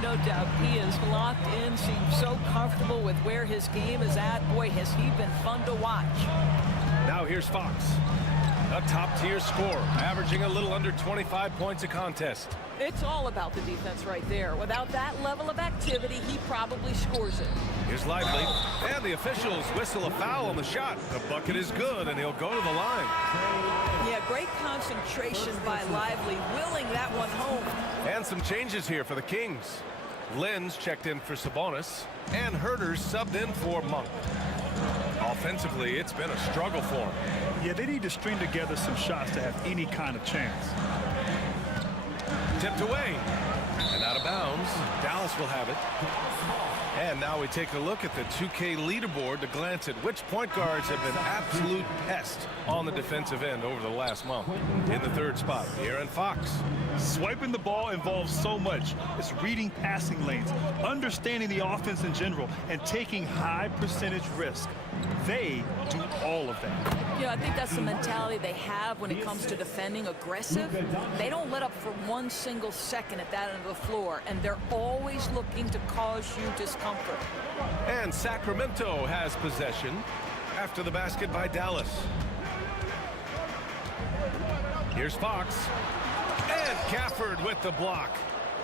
No doubt. He is locked in, seems so comfortable with where his game is at. Boy, has he been fun to watch. Now here's Fox. A top-tier scorer, averaging a little under 25 points a contest. It's all about the defense right there. Without that level of activity, he probably scores it. Here's Lively, and the officials whistle a foul on the shot. The bucket is good, and he'll go to the line. Yeah, great concentration by Lively, willing that one home. And some changes here for the Kings. Lenz checked in for Sabonis, and Herter's subbed in for Monk. Offensively, it's been a struggle for him. Yeah, they need to string together some shots to have any kind of chance. Tipped away and out of bounds. Dallas will have it. And now we take a look at the 2K leaderboard to glance at which point guards have been absolute pests on the defensive end over the last month. In the third spot, De'Aaron Fox. Swiping the ball involves so much. It's reading passing lanes, understanding the offense in general, and taking high percentage risk. They do all of that. Yeah, I think that's the mentality they have when it comes to defending aggressive. They don't let up for one single second at that end of the floor, and they're always looking to cause you discomfort. And Sacramento has possession after the basket by Dallas. Here's Fox. And Gafford with the block.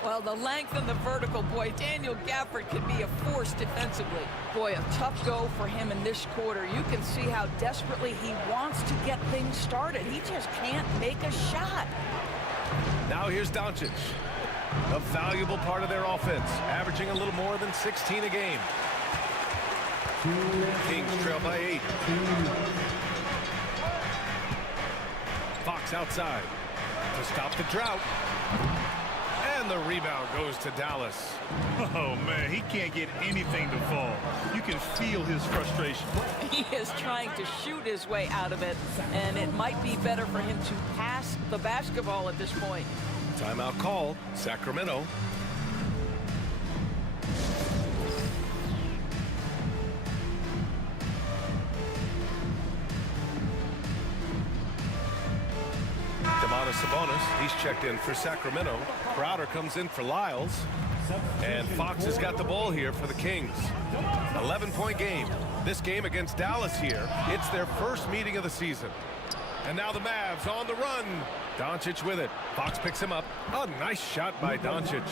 Well, the length and the vertical, boy, Daniel Gafford could be a force defensively. Boy, a tough go for him in this quarter. You can see how desperately he wants to get things started. He just can't make a shot. Now here's Doncic, a valuable part of their offense, averaging a little more than 16 a game. Kings trail by 8. Fox outside to stop the drought. And the rebound goes to Dallas. Oh, man, he can't get anything to fall. You can feel his frustration. He is trying to shoot his way out of it, and it might be better for him to pass the basketball at this point. Timeout call, Sacramento. Sabonis, he's checked in for Sacramento. Crowder comes in for Lyles. And Fox has got the ball here for the Kings. 11-point game. This game against Dallas here, it's their first meeting of the season. And now the Mavs on the run. Doncic with it. Fox picks him up. A nice shot by Doncic.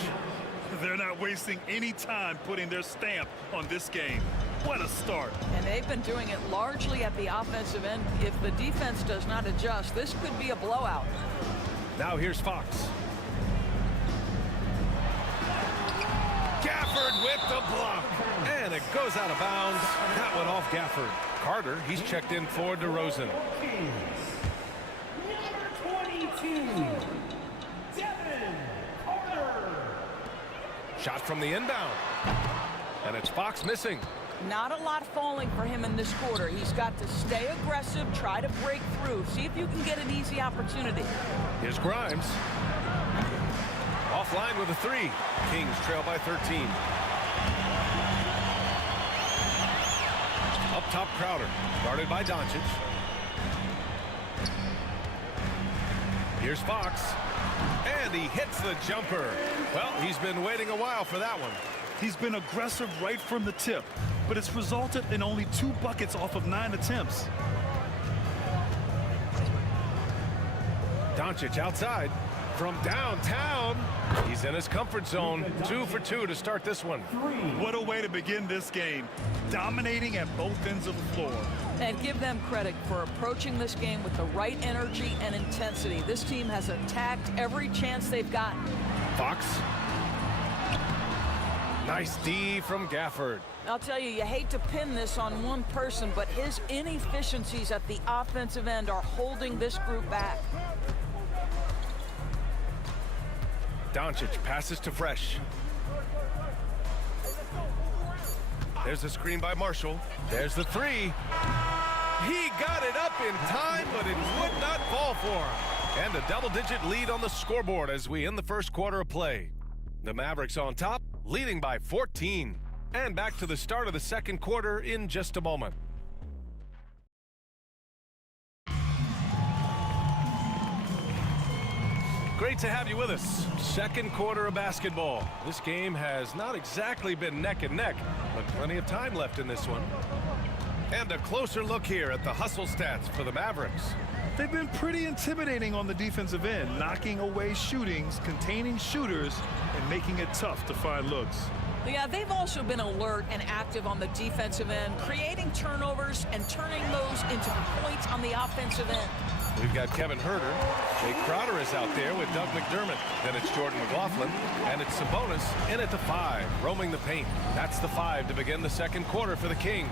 They're not wasting any time putting their stamp on this game. What a start. And they've been doing it largely at the offensive end. If the defense does not adjust, this could be a blowout. Now here's Fox. Gafford with the block. And it goes out of bounds. That one off Gafford. Carter, he's checked in for DeRozan. Number 22, Devin Carter. Shot from the inbound. And it's Fox missing. Not a lot falling for him in this quarter. He's got to stay aggressive, try to break through, see if you can get an easy opportunity. Here's Grimes. Offline with a 3. Kings trail by 13. Up top, Crowder. Guarded by Doncic. Here's Fox. And he hits the jumper. Well, he's been waiting a while for that one. He's been aggressive right from the tip, but it's resulted in only 2 buckets off of 9 attempts. Doncic outside from downtown. He's in his comfort zone. 2 for 2 to start this one. What a way to begin this game. Dominating at both ends of the floor. And give them credit for approaching this game with the right energy and intensity. This team has attacked every chance they've gotten. Fox. Nice D from Gafford. I'll tell you, you hate to pin this on one person, but his inefficiencies at the offensive end are holding this group back. Doncic passes to Fresh. There's the screen by Marshall. There's the 3. He got it up in time, but it would not fall for him. And a double-digit lead on the scoreboard as we end the first quarter of play. The Mavericks on top, leading by 14. And back to the start of the second quarter in just a moment. Great to have you with us. Second quarter of basketball. This game has not exactly been neck and neck, but plenty of time left in this one. And a closer look here at the hustle stats for the Mavericks. They've been pretty intimidating on the defensive end, knocking away shootings, containing shooters, and making it tough to find looks. Yeah, they've also been alert and active on the defensive end, creating turnovers and turning those into points on the offensive end. We've got Kevin Huerter. Jay Crowder is out there with Doug McDermott. Then it's Jordan McLaughlin. And it's Sabonis in at the 5, roaming the paint. That's the 5 to begin the second quarter for the Kings.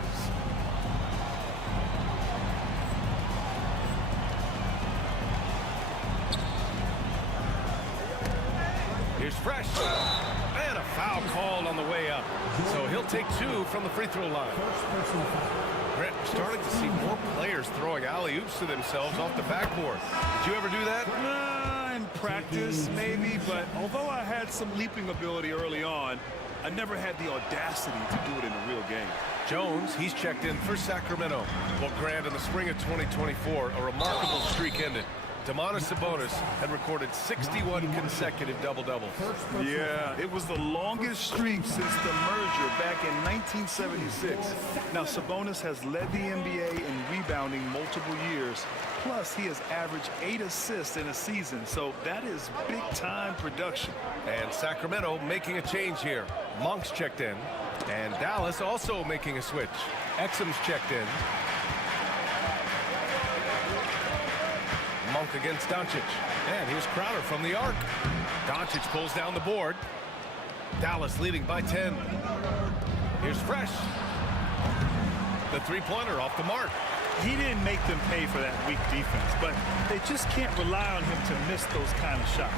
Here's Fresh. And a foul called on the way up. So he'll take 2 from the free throw line. Brett, we're starting to see more players throwing alley-oops to themselves off the backboard. Did you ever do that? In practice, maybe, but although I had some leaping ability early on, I never had the audacity to do it in a real game. Jones, he's checked in for Sacramento. Well, Grant, in the spring of 2024, a remarkable streak ended. Domantas Sabonis had recorded 61 consecutive double-doubles. Yeah, it was the longest streak since the merger back in 1976. Now, Sabonis has led the NBA in rebounding multiple years. Plus, he has averaged 8 assists in a season, so that is big-time production. And Sacramento making a change here. Monk's checked in, and Dallas also making a switch. Exum's checked in. Monk against Doncic. And here's Crowder from the arc. Doncic pulls down the board. Dallas leading by 10. Here's Fresh. The three-pointer off the mark. He didn't make them pay for that weak defense, but they just can't rely on him to miss those kind of shots.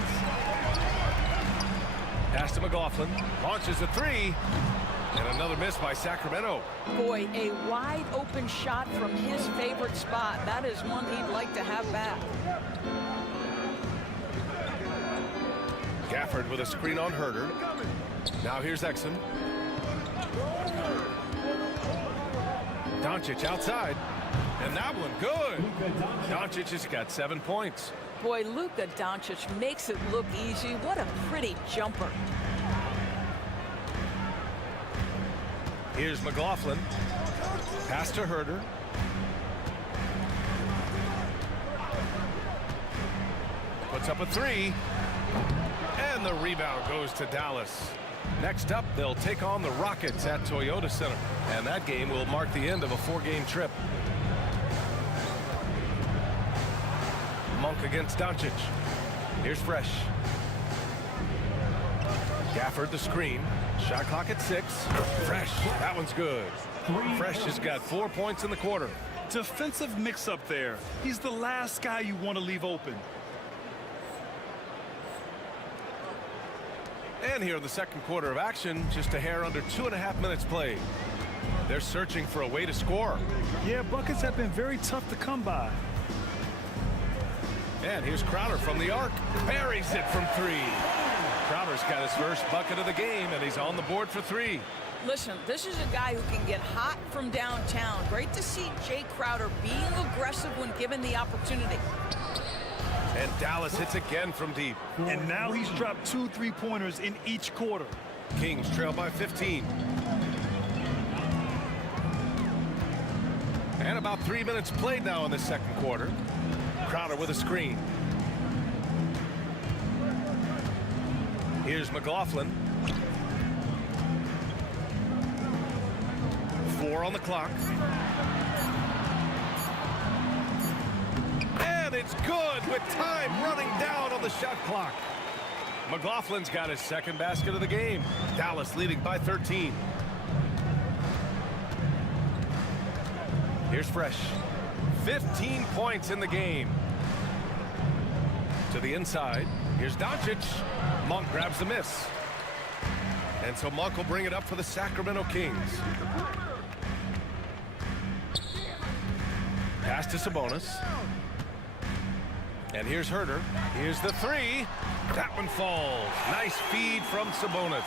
Pass to McLaughlin. Launches a 3. And another miss by Sacramento. Boy, a wide open shot from his favorite spot. That is one he'd like to have back. Gafford with a screen on Huerter. Now here's Exum. Doncic outside. And that one good. Doncic has got 7 points. Boy, Luka Doncic makes it look easy. What a pretty jumper. Here's McLaughlin. Pass to Huerter. Puts up a 3. And the rebound goes to Dallas. Next up, they'll take on the Rockets at Toyota Center. And that game will mark the end of a 4-game trip. Monk against Doncic. Here's Fresh. Gafford the screen. Shot clock at 6. Fresh. That one's good. Fresh has got 4 points in the quarter. Defensive mix-up there. He's the last guy you want to leave open. And here in the second quarter of action, just a hair under 2.5 minutes played. They're searching for a way to score. Yeah, buckets have been very tough to come by. And here's Crowder from the arc. Buries it from 3. Crowder's got his first bucket of the game, and he's on the board for 3. Listen, this is a guy who can get hot from downtown. Great to see Jay Crowder being aggressive when given the opportunity. And Dallas hits again from deep. And now he's dropped 2 3-pointers in each quarter. Kings trail by 15. And about 3 minutes played now in the second quarter. Crowder with a screen. Here's McLaughlin. 4 on the clock. And it's good with time running down on the shot clock. McLaughlin's got his second basket of the game. Dallas leading by 13. Here's Fresh. 15 points in the game. To the inside. Here's Doncic. Monk grabs the miss. And so Monk will bring it up for the Sacramento Kings. Pass to Sabonis. And here's Huerter. Here's the 3. That one falls. Nice feed from Sabonis.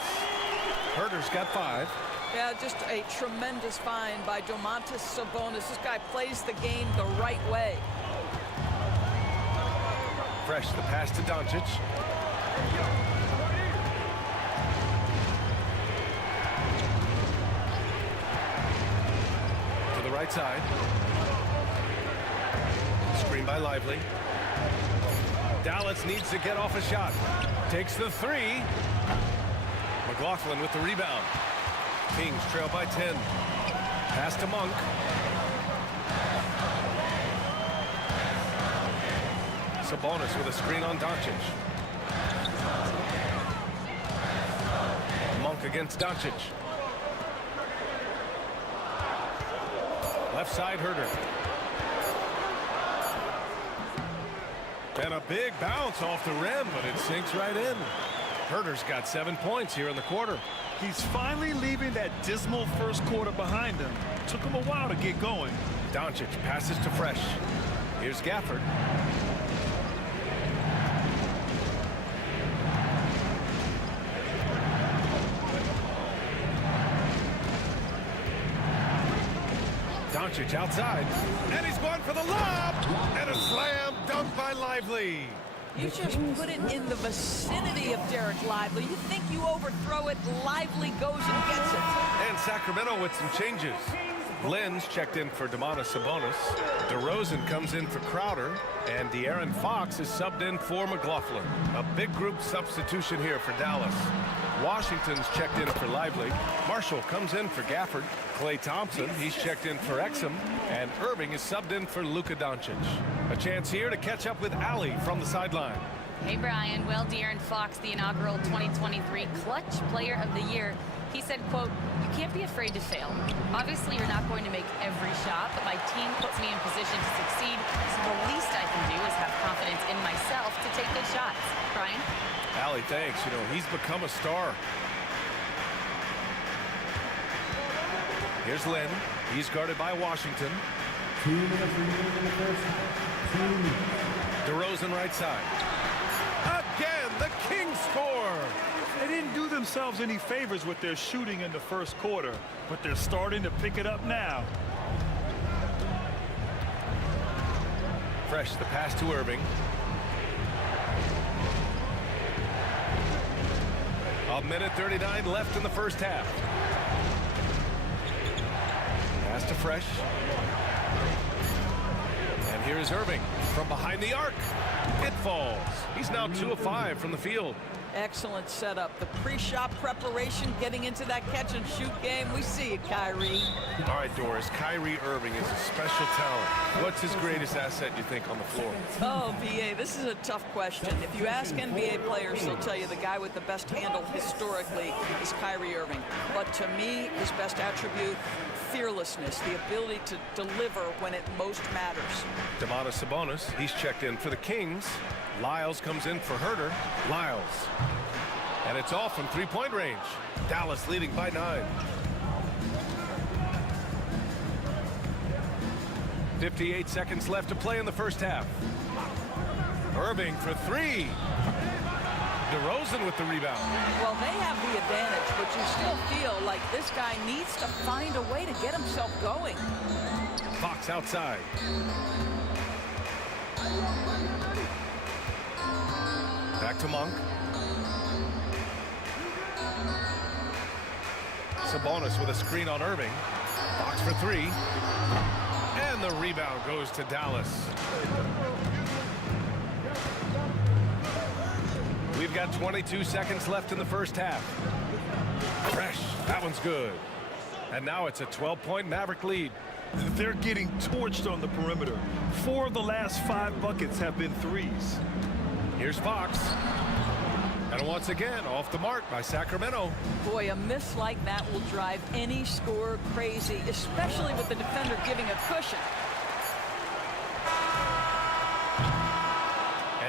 Huerter's got 5. Yeah, just a tremendous find by Domantas Sabonis. This guy plays the game the right way. Fresh, the pass to Doncic. To the right side. Screen by Lively. Dallas needs to get off a shot. Takes the 3. McLaughlin with the rebound. Kings trail by 10. Pass to Monk. Sabonis with a screen on Doncic. Monk against Doncic. Left side, Herter. And a big bounce off the rim, but it sinks right in. Herter's got 7 points here in the quarter. He's finally leaving that dismal first quarter behind him. Took him a while to get going. Doncic passes to Fresh. Here's Gafford. Doncic outside, and he's going for the lob, and a slam dunk by Lively. You just put it in the vicinity of Derek Lively. You think you overthrow it, Lively goes and gets it. And Sacramento with some changes. Lynn's checked in for Domantas Sabonis. DeRozan comes in for Crowder. And De'Aaron Fox is subbed in for McLaughlin. A big group substitution here for Dallas. Washington's checked in for Lively. Marshall comes in for Gafford. Klay Thompson, he's checked in for Exum. And Irving is subbed in for Luka Doncic. A chance here to catch up with Allie from the sideline. Hey, Brian. Well, De'Aaron Fox, the inaugural 2023 Clutch Player of the Year, he said, quote, "You can't be afraid to fail. Obviously, you're not going to make every shot, but my team puts me in position to succeed, so the least I can do is have confidence in myself to take good shots." Brian? Allie, thanks. You know, he's become a star. Here's Lynn. He's guarded by Washington. 2 minutes remaining in the first half. 2 minutes. DeRozan right side. Again, the Kings score. They didn't do themselves any favors with their shooting in the first quarter, but they're starting to pick it up now. Fresh, the pass to Irving. A minute 39 left in the first half. Pass to Fresh. And here is Irving from behind the arc. It falls. He's now 2 of 5 from the field. Excellent setup. The pre-shot preparation, getting into that catch-and-shoot game. We see it, Kyrie. All right, Doris. Kyrie Irving is a special talent. What's his greatest asset, you think, on the floor? Oh, BA, this is a tough question. If you ask NBA players, they'll tell you the guy with the best handle historically is Kyrie Irving. But to me, his best attribute, fearlessness, the ability to deliver when it most matters. Domantas Sabonis, he's checked in for the Kings. Lyles comes in for Herter. Lyles. And it's off from three-point range. Dallas leading by 9. 58 seconds left to play in the first half. Irving for 3. DeRozan with the rebound. Well, they have the advantage, but you still feel like this guy needs to find a way to get himself going. Fox outside. Back to Monk. Sabonis with a screen on Irving. Fox for 3. And the rebound goes to Dallas. We've got 22 seconds left in the first half. Fresh. That one's good. And now it's a 12-point Maverick lead. They're getting torched on the perimeter. 4 of the last 5 buckets have been threes. Here's Fox. And once again, off the mark by Sacramento. Boy, a miss like that will drive any scorer crazy, especially with the defender giving a cushion.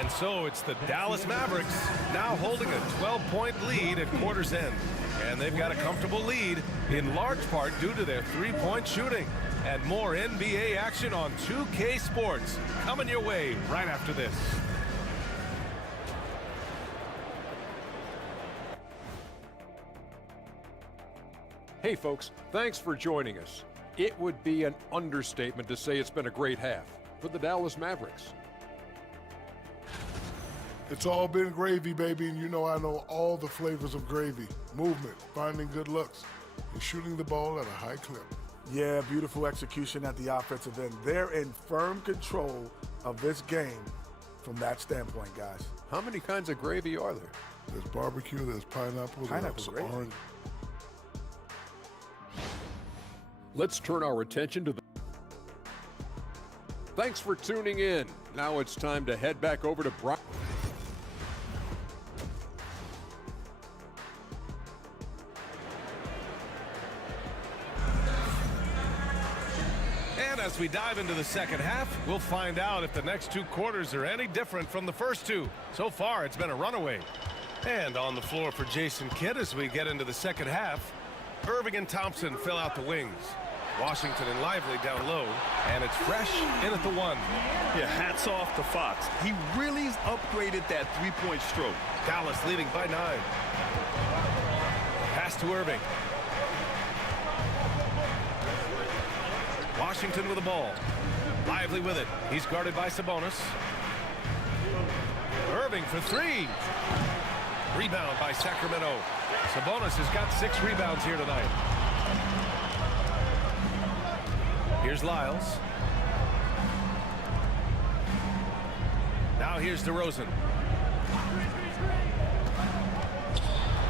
And so it's the Dallas Mavericks now holding a 12-point lead at quarter's end. And they've got a comfortable lead in large part due to their three-point shooting. And more NBA action on 2K Sports coming your way right after this. Hey folks, thanks for joining us. It would be an understatement to say it's been a great half for the Dallas Mavericks. It's all been gravy, baby, and you know I know all the flavors of gravy. Movement, finding good looks, and shooting the ball at a high clip. Yeah, beautiful execution at the offensive end. They're in firm control of this game from that standpoint, guys. How many kinds of gravy are there? There's barbecue, there's pineapple, there's gravy. orange. Let's turn our attention to the... Thanks for tuning in. Now it's time to head back over to Brock. And as we dive into the second half, we'll find out if the next two quarters are any different from the first two. So far, it's been a runaway. And on the floor for Jason Kidd as we get into the second half, Irving and Thompson fill out the wings. Washington and Lively down low, and it's Fresh in at the one. Yeah, hats off to Fox. He really upgraded that three-point stroke. Dallas leading by 9. Pass to Irving. Washington with the ball. Lively with it. He's guarded by Sabonis. Irving for 3. Rebound by Sacramento. Sabonis has got 6 rebounds here tonight. Here's Lyles. Now here's DeRozan.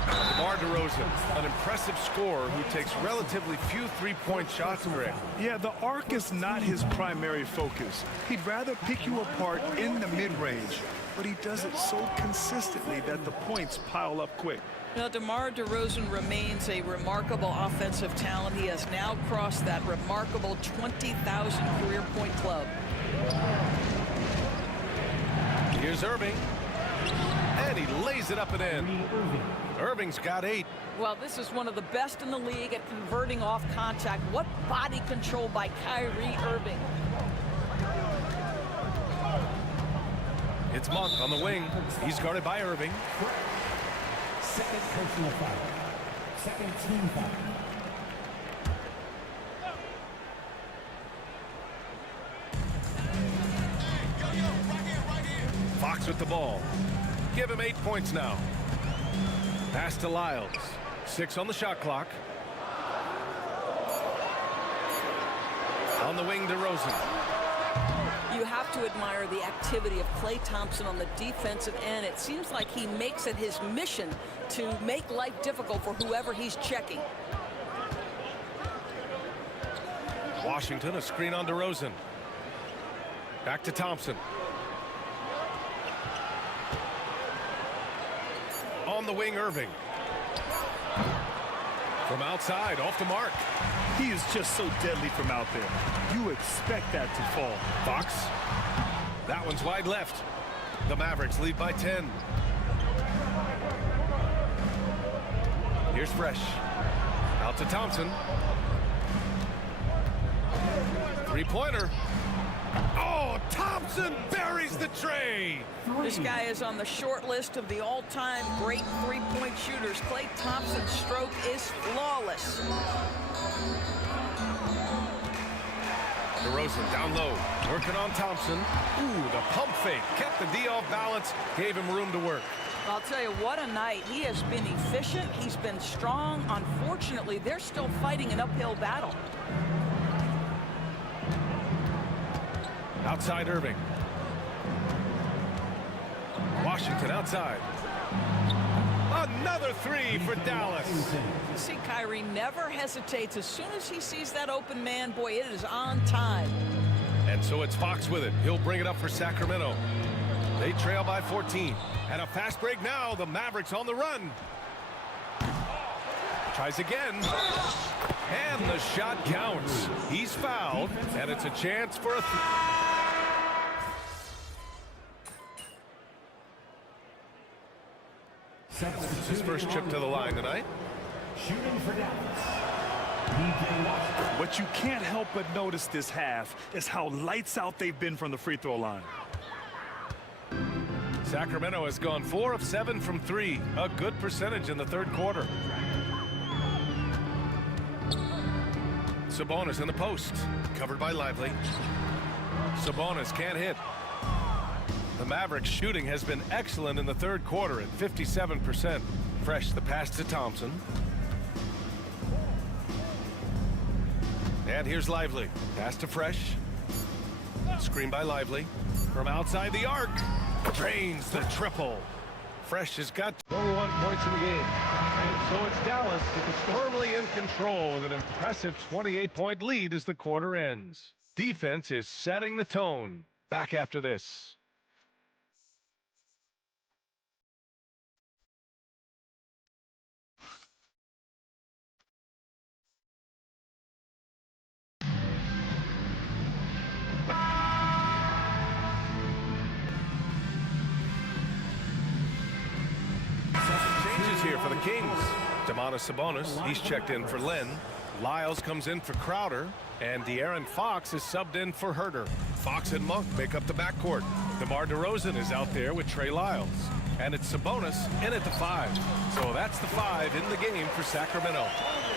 DeMar DeRozan, an impressive scorer who takes relatively few three-point shots, Greg. Yeah, the arc is not his primary focus. He'd rather pick you apart in the mid-range, but he does it so consistently that the points pile up quick. Now, DeMar DeRozan remains a remarkable offensive talent. He has now crossed that remarkable 20,000 career point club. Here's Irving. And he lays it up and in. Irving's got 8. Well, this is one of the best in the league at converting off contact. What body control by Kyrie Irving. It's Monk on the wing. He's guarded by Irving. Second personal foul. Second team foul. Fox with the ball. Give him 8 points now. Pass to Lyles. 6 on the shot clock. On the wing, DeRozan. You have to admire the activity of Klay Thompson on the defensive end. It seems like he makes it his mission to make life difficult for whoever he's checking. Washington, a screen on DeRozan. Back to Thompson. On the wing, Irving. From outside, off the mark. He is just so deadly from out there. You expect that to fall. Fox. That one's wide left. The Mavericks lead by 10. Here's Fresh. Out to Thompson. Three-pointer. Oh, Thompson buries the tray. This guy is on the short list of the all-time great three-point shooters. Klay Thompson's stroke is flawless. DeRozan down low, working on Thompson. Ooh, the pump fake. Kept the D off balance, gave him room to work. I'll tell you, what a night. He has been efficient. He's been strong. Unfortunately, they're still fighting an uphill battle. Outside Irving. Washington outside. Another 3 for Dallas. You see, Kyrie never hesitates. As soon as he sees that open man, boy, it is on time. And so it's Fox with it. He'll bring it up for Sacramento. They trail by 14. And a fast break now. The Mavericks on the run. Tries again. And the shot counts. He's fouled. And it's a chance for a... His first trip to the line tonight. Shooting for Dallas. What you can't help but notice this half is how lights out they've been from the free throw line. Sacramento has gone 4 of 7 from 3. A good percentage in the third quarter. Sabonis in the post. Covered by Lively. Sabonis can't hit. The Mavericks shooting has been excellent in the third quarter at 57%. Fresh the pass to Thompson. And here's Lively. Pass to Fresh. Screen by Lively. From outside the arc. Drains the triple. Fresh has got 21 points in the game. And so it's Dallas firmly in control with an impressive 28-point lead as the quarter ends. Defense is setting the tone. Back after this. Changes here for the Kings. Domantas Sabonis, he's checked in for Len. Lyles comes in for Crowder, and De'Aaron Fox is subbed in for Herter. Fox and Monk make up the backcourt. DeMar DeRozan is out there with Trey Lyles. And it's Sabonis in at the 5. So that's the 5 in the game for Sacramento.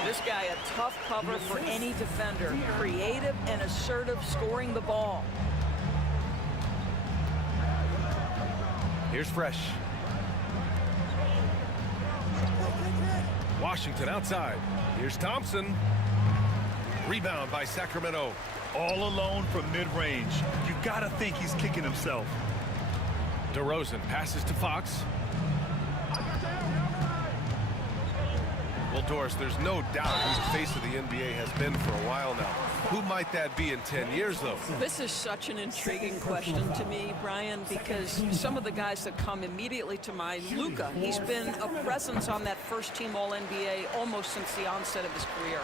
This guy a tough cover for any defender. Creative and assertive scoring the ball. Here's Fresh. Washington outside. Here's Thompson. Rebound by Sacramento. All alone from mid-range. You gotta think he's kicking himself. DeRozan passes to Fox. Well, Doris, there's no doubt who the face of the NBA has been for a while now. Who might that be in 10 years, though? This is such an intriguing question to me, Brian, because some of the guys that come immediately to mind, Luka, he's been a presence on that first-team All-NBA almost since the onset of his career.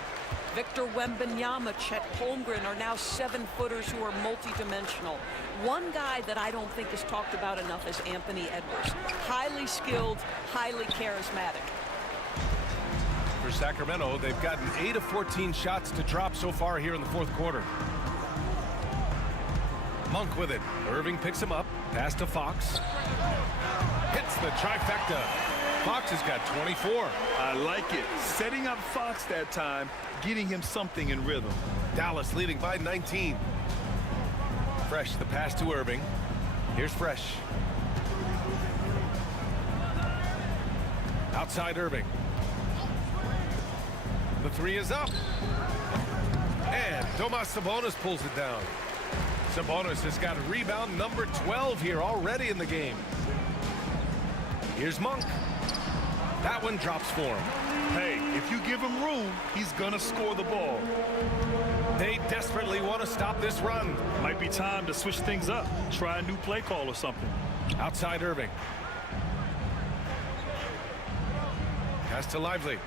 Victor Wembanyama, Chet Holmgren are now 7-footers who are multidimensional. One guy that I don't think is talked about enough is Anthony Edwards. Highly skilled, highly charismatic. For Sacramento, they've gotten 8 of 14 shots to drop so far here in the fourth quarter. Monk with it. Irving picks him up. Pass to Fox. Hits the trifecta. Fox has got 24. I like it. Setting up Fox that time, getting him something in rhythm. Dallas leading by 19. Fresh, the pass to Irving. Here's Fresh. Outside Irving. The 3 is up. And Domas Sabonis pulls it down. Sabonis has got rebound number 12 here already in the game. Here's Monk. That one drops for him. Hey, if you give him room, he's gonna score the ball. They desperately want to stop this run. Might be time to switch things up. Try a new play call or something. Outside Irving. Pass to Lively.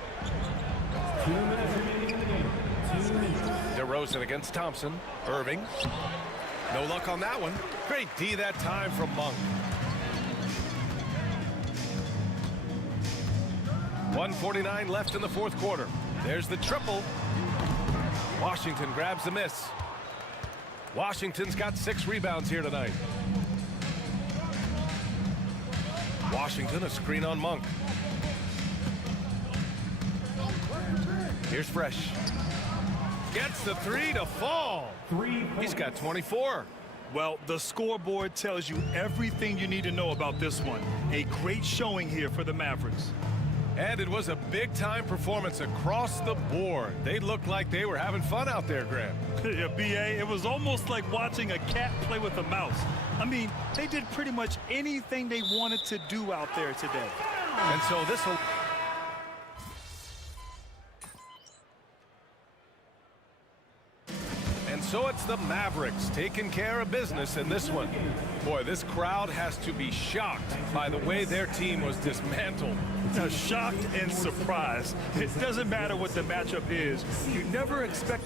2 minutes remaining in the game. 2 minutes. DeRozan against Thompson. Irving. No luck on that one. Great D that time from Monk. 1:49 left in the fourth quarter. There's the triple. Washington grabs the miss. Washington's got 6 rebounds here tonight. Washington a screen on Monk. Here's Fresh. Gets the 3 to fall. He's got 24. Well, the scoreboard tells you everything you need to know about this one. A great showing here for the Mavericks. And it was a big-time performance across the board. They looked like they were having fun out there, Graham. Yeah, B.A., it was almost like watching a cat play with a mouse. I mean, they did pretty much anything they wanted to do out there today. And so this will... And so it's the Mavericks taking care of business in this one. Boy, this crowd has to be shocked by the way their team was dismantled. Now, shocked and surprised. It doesn't matter what the matchup is. You never expect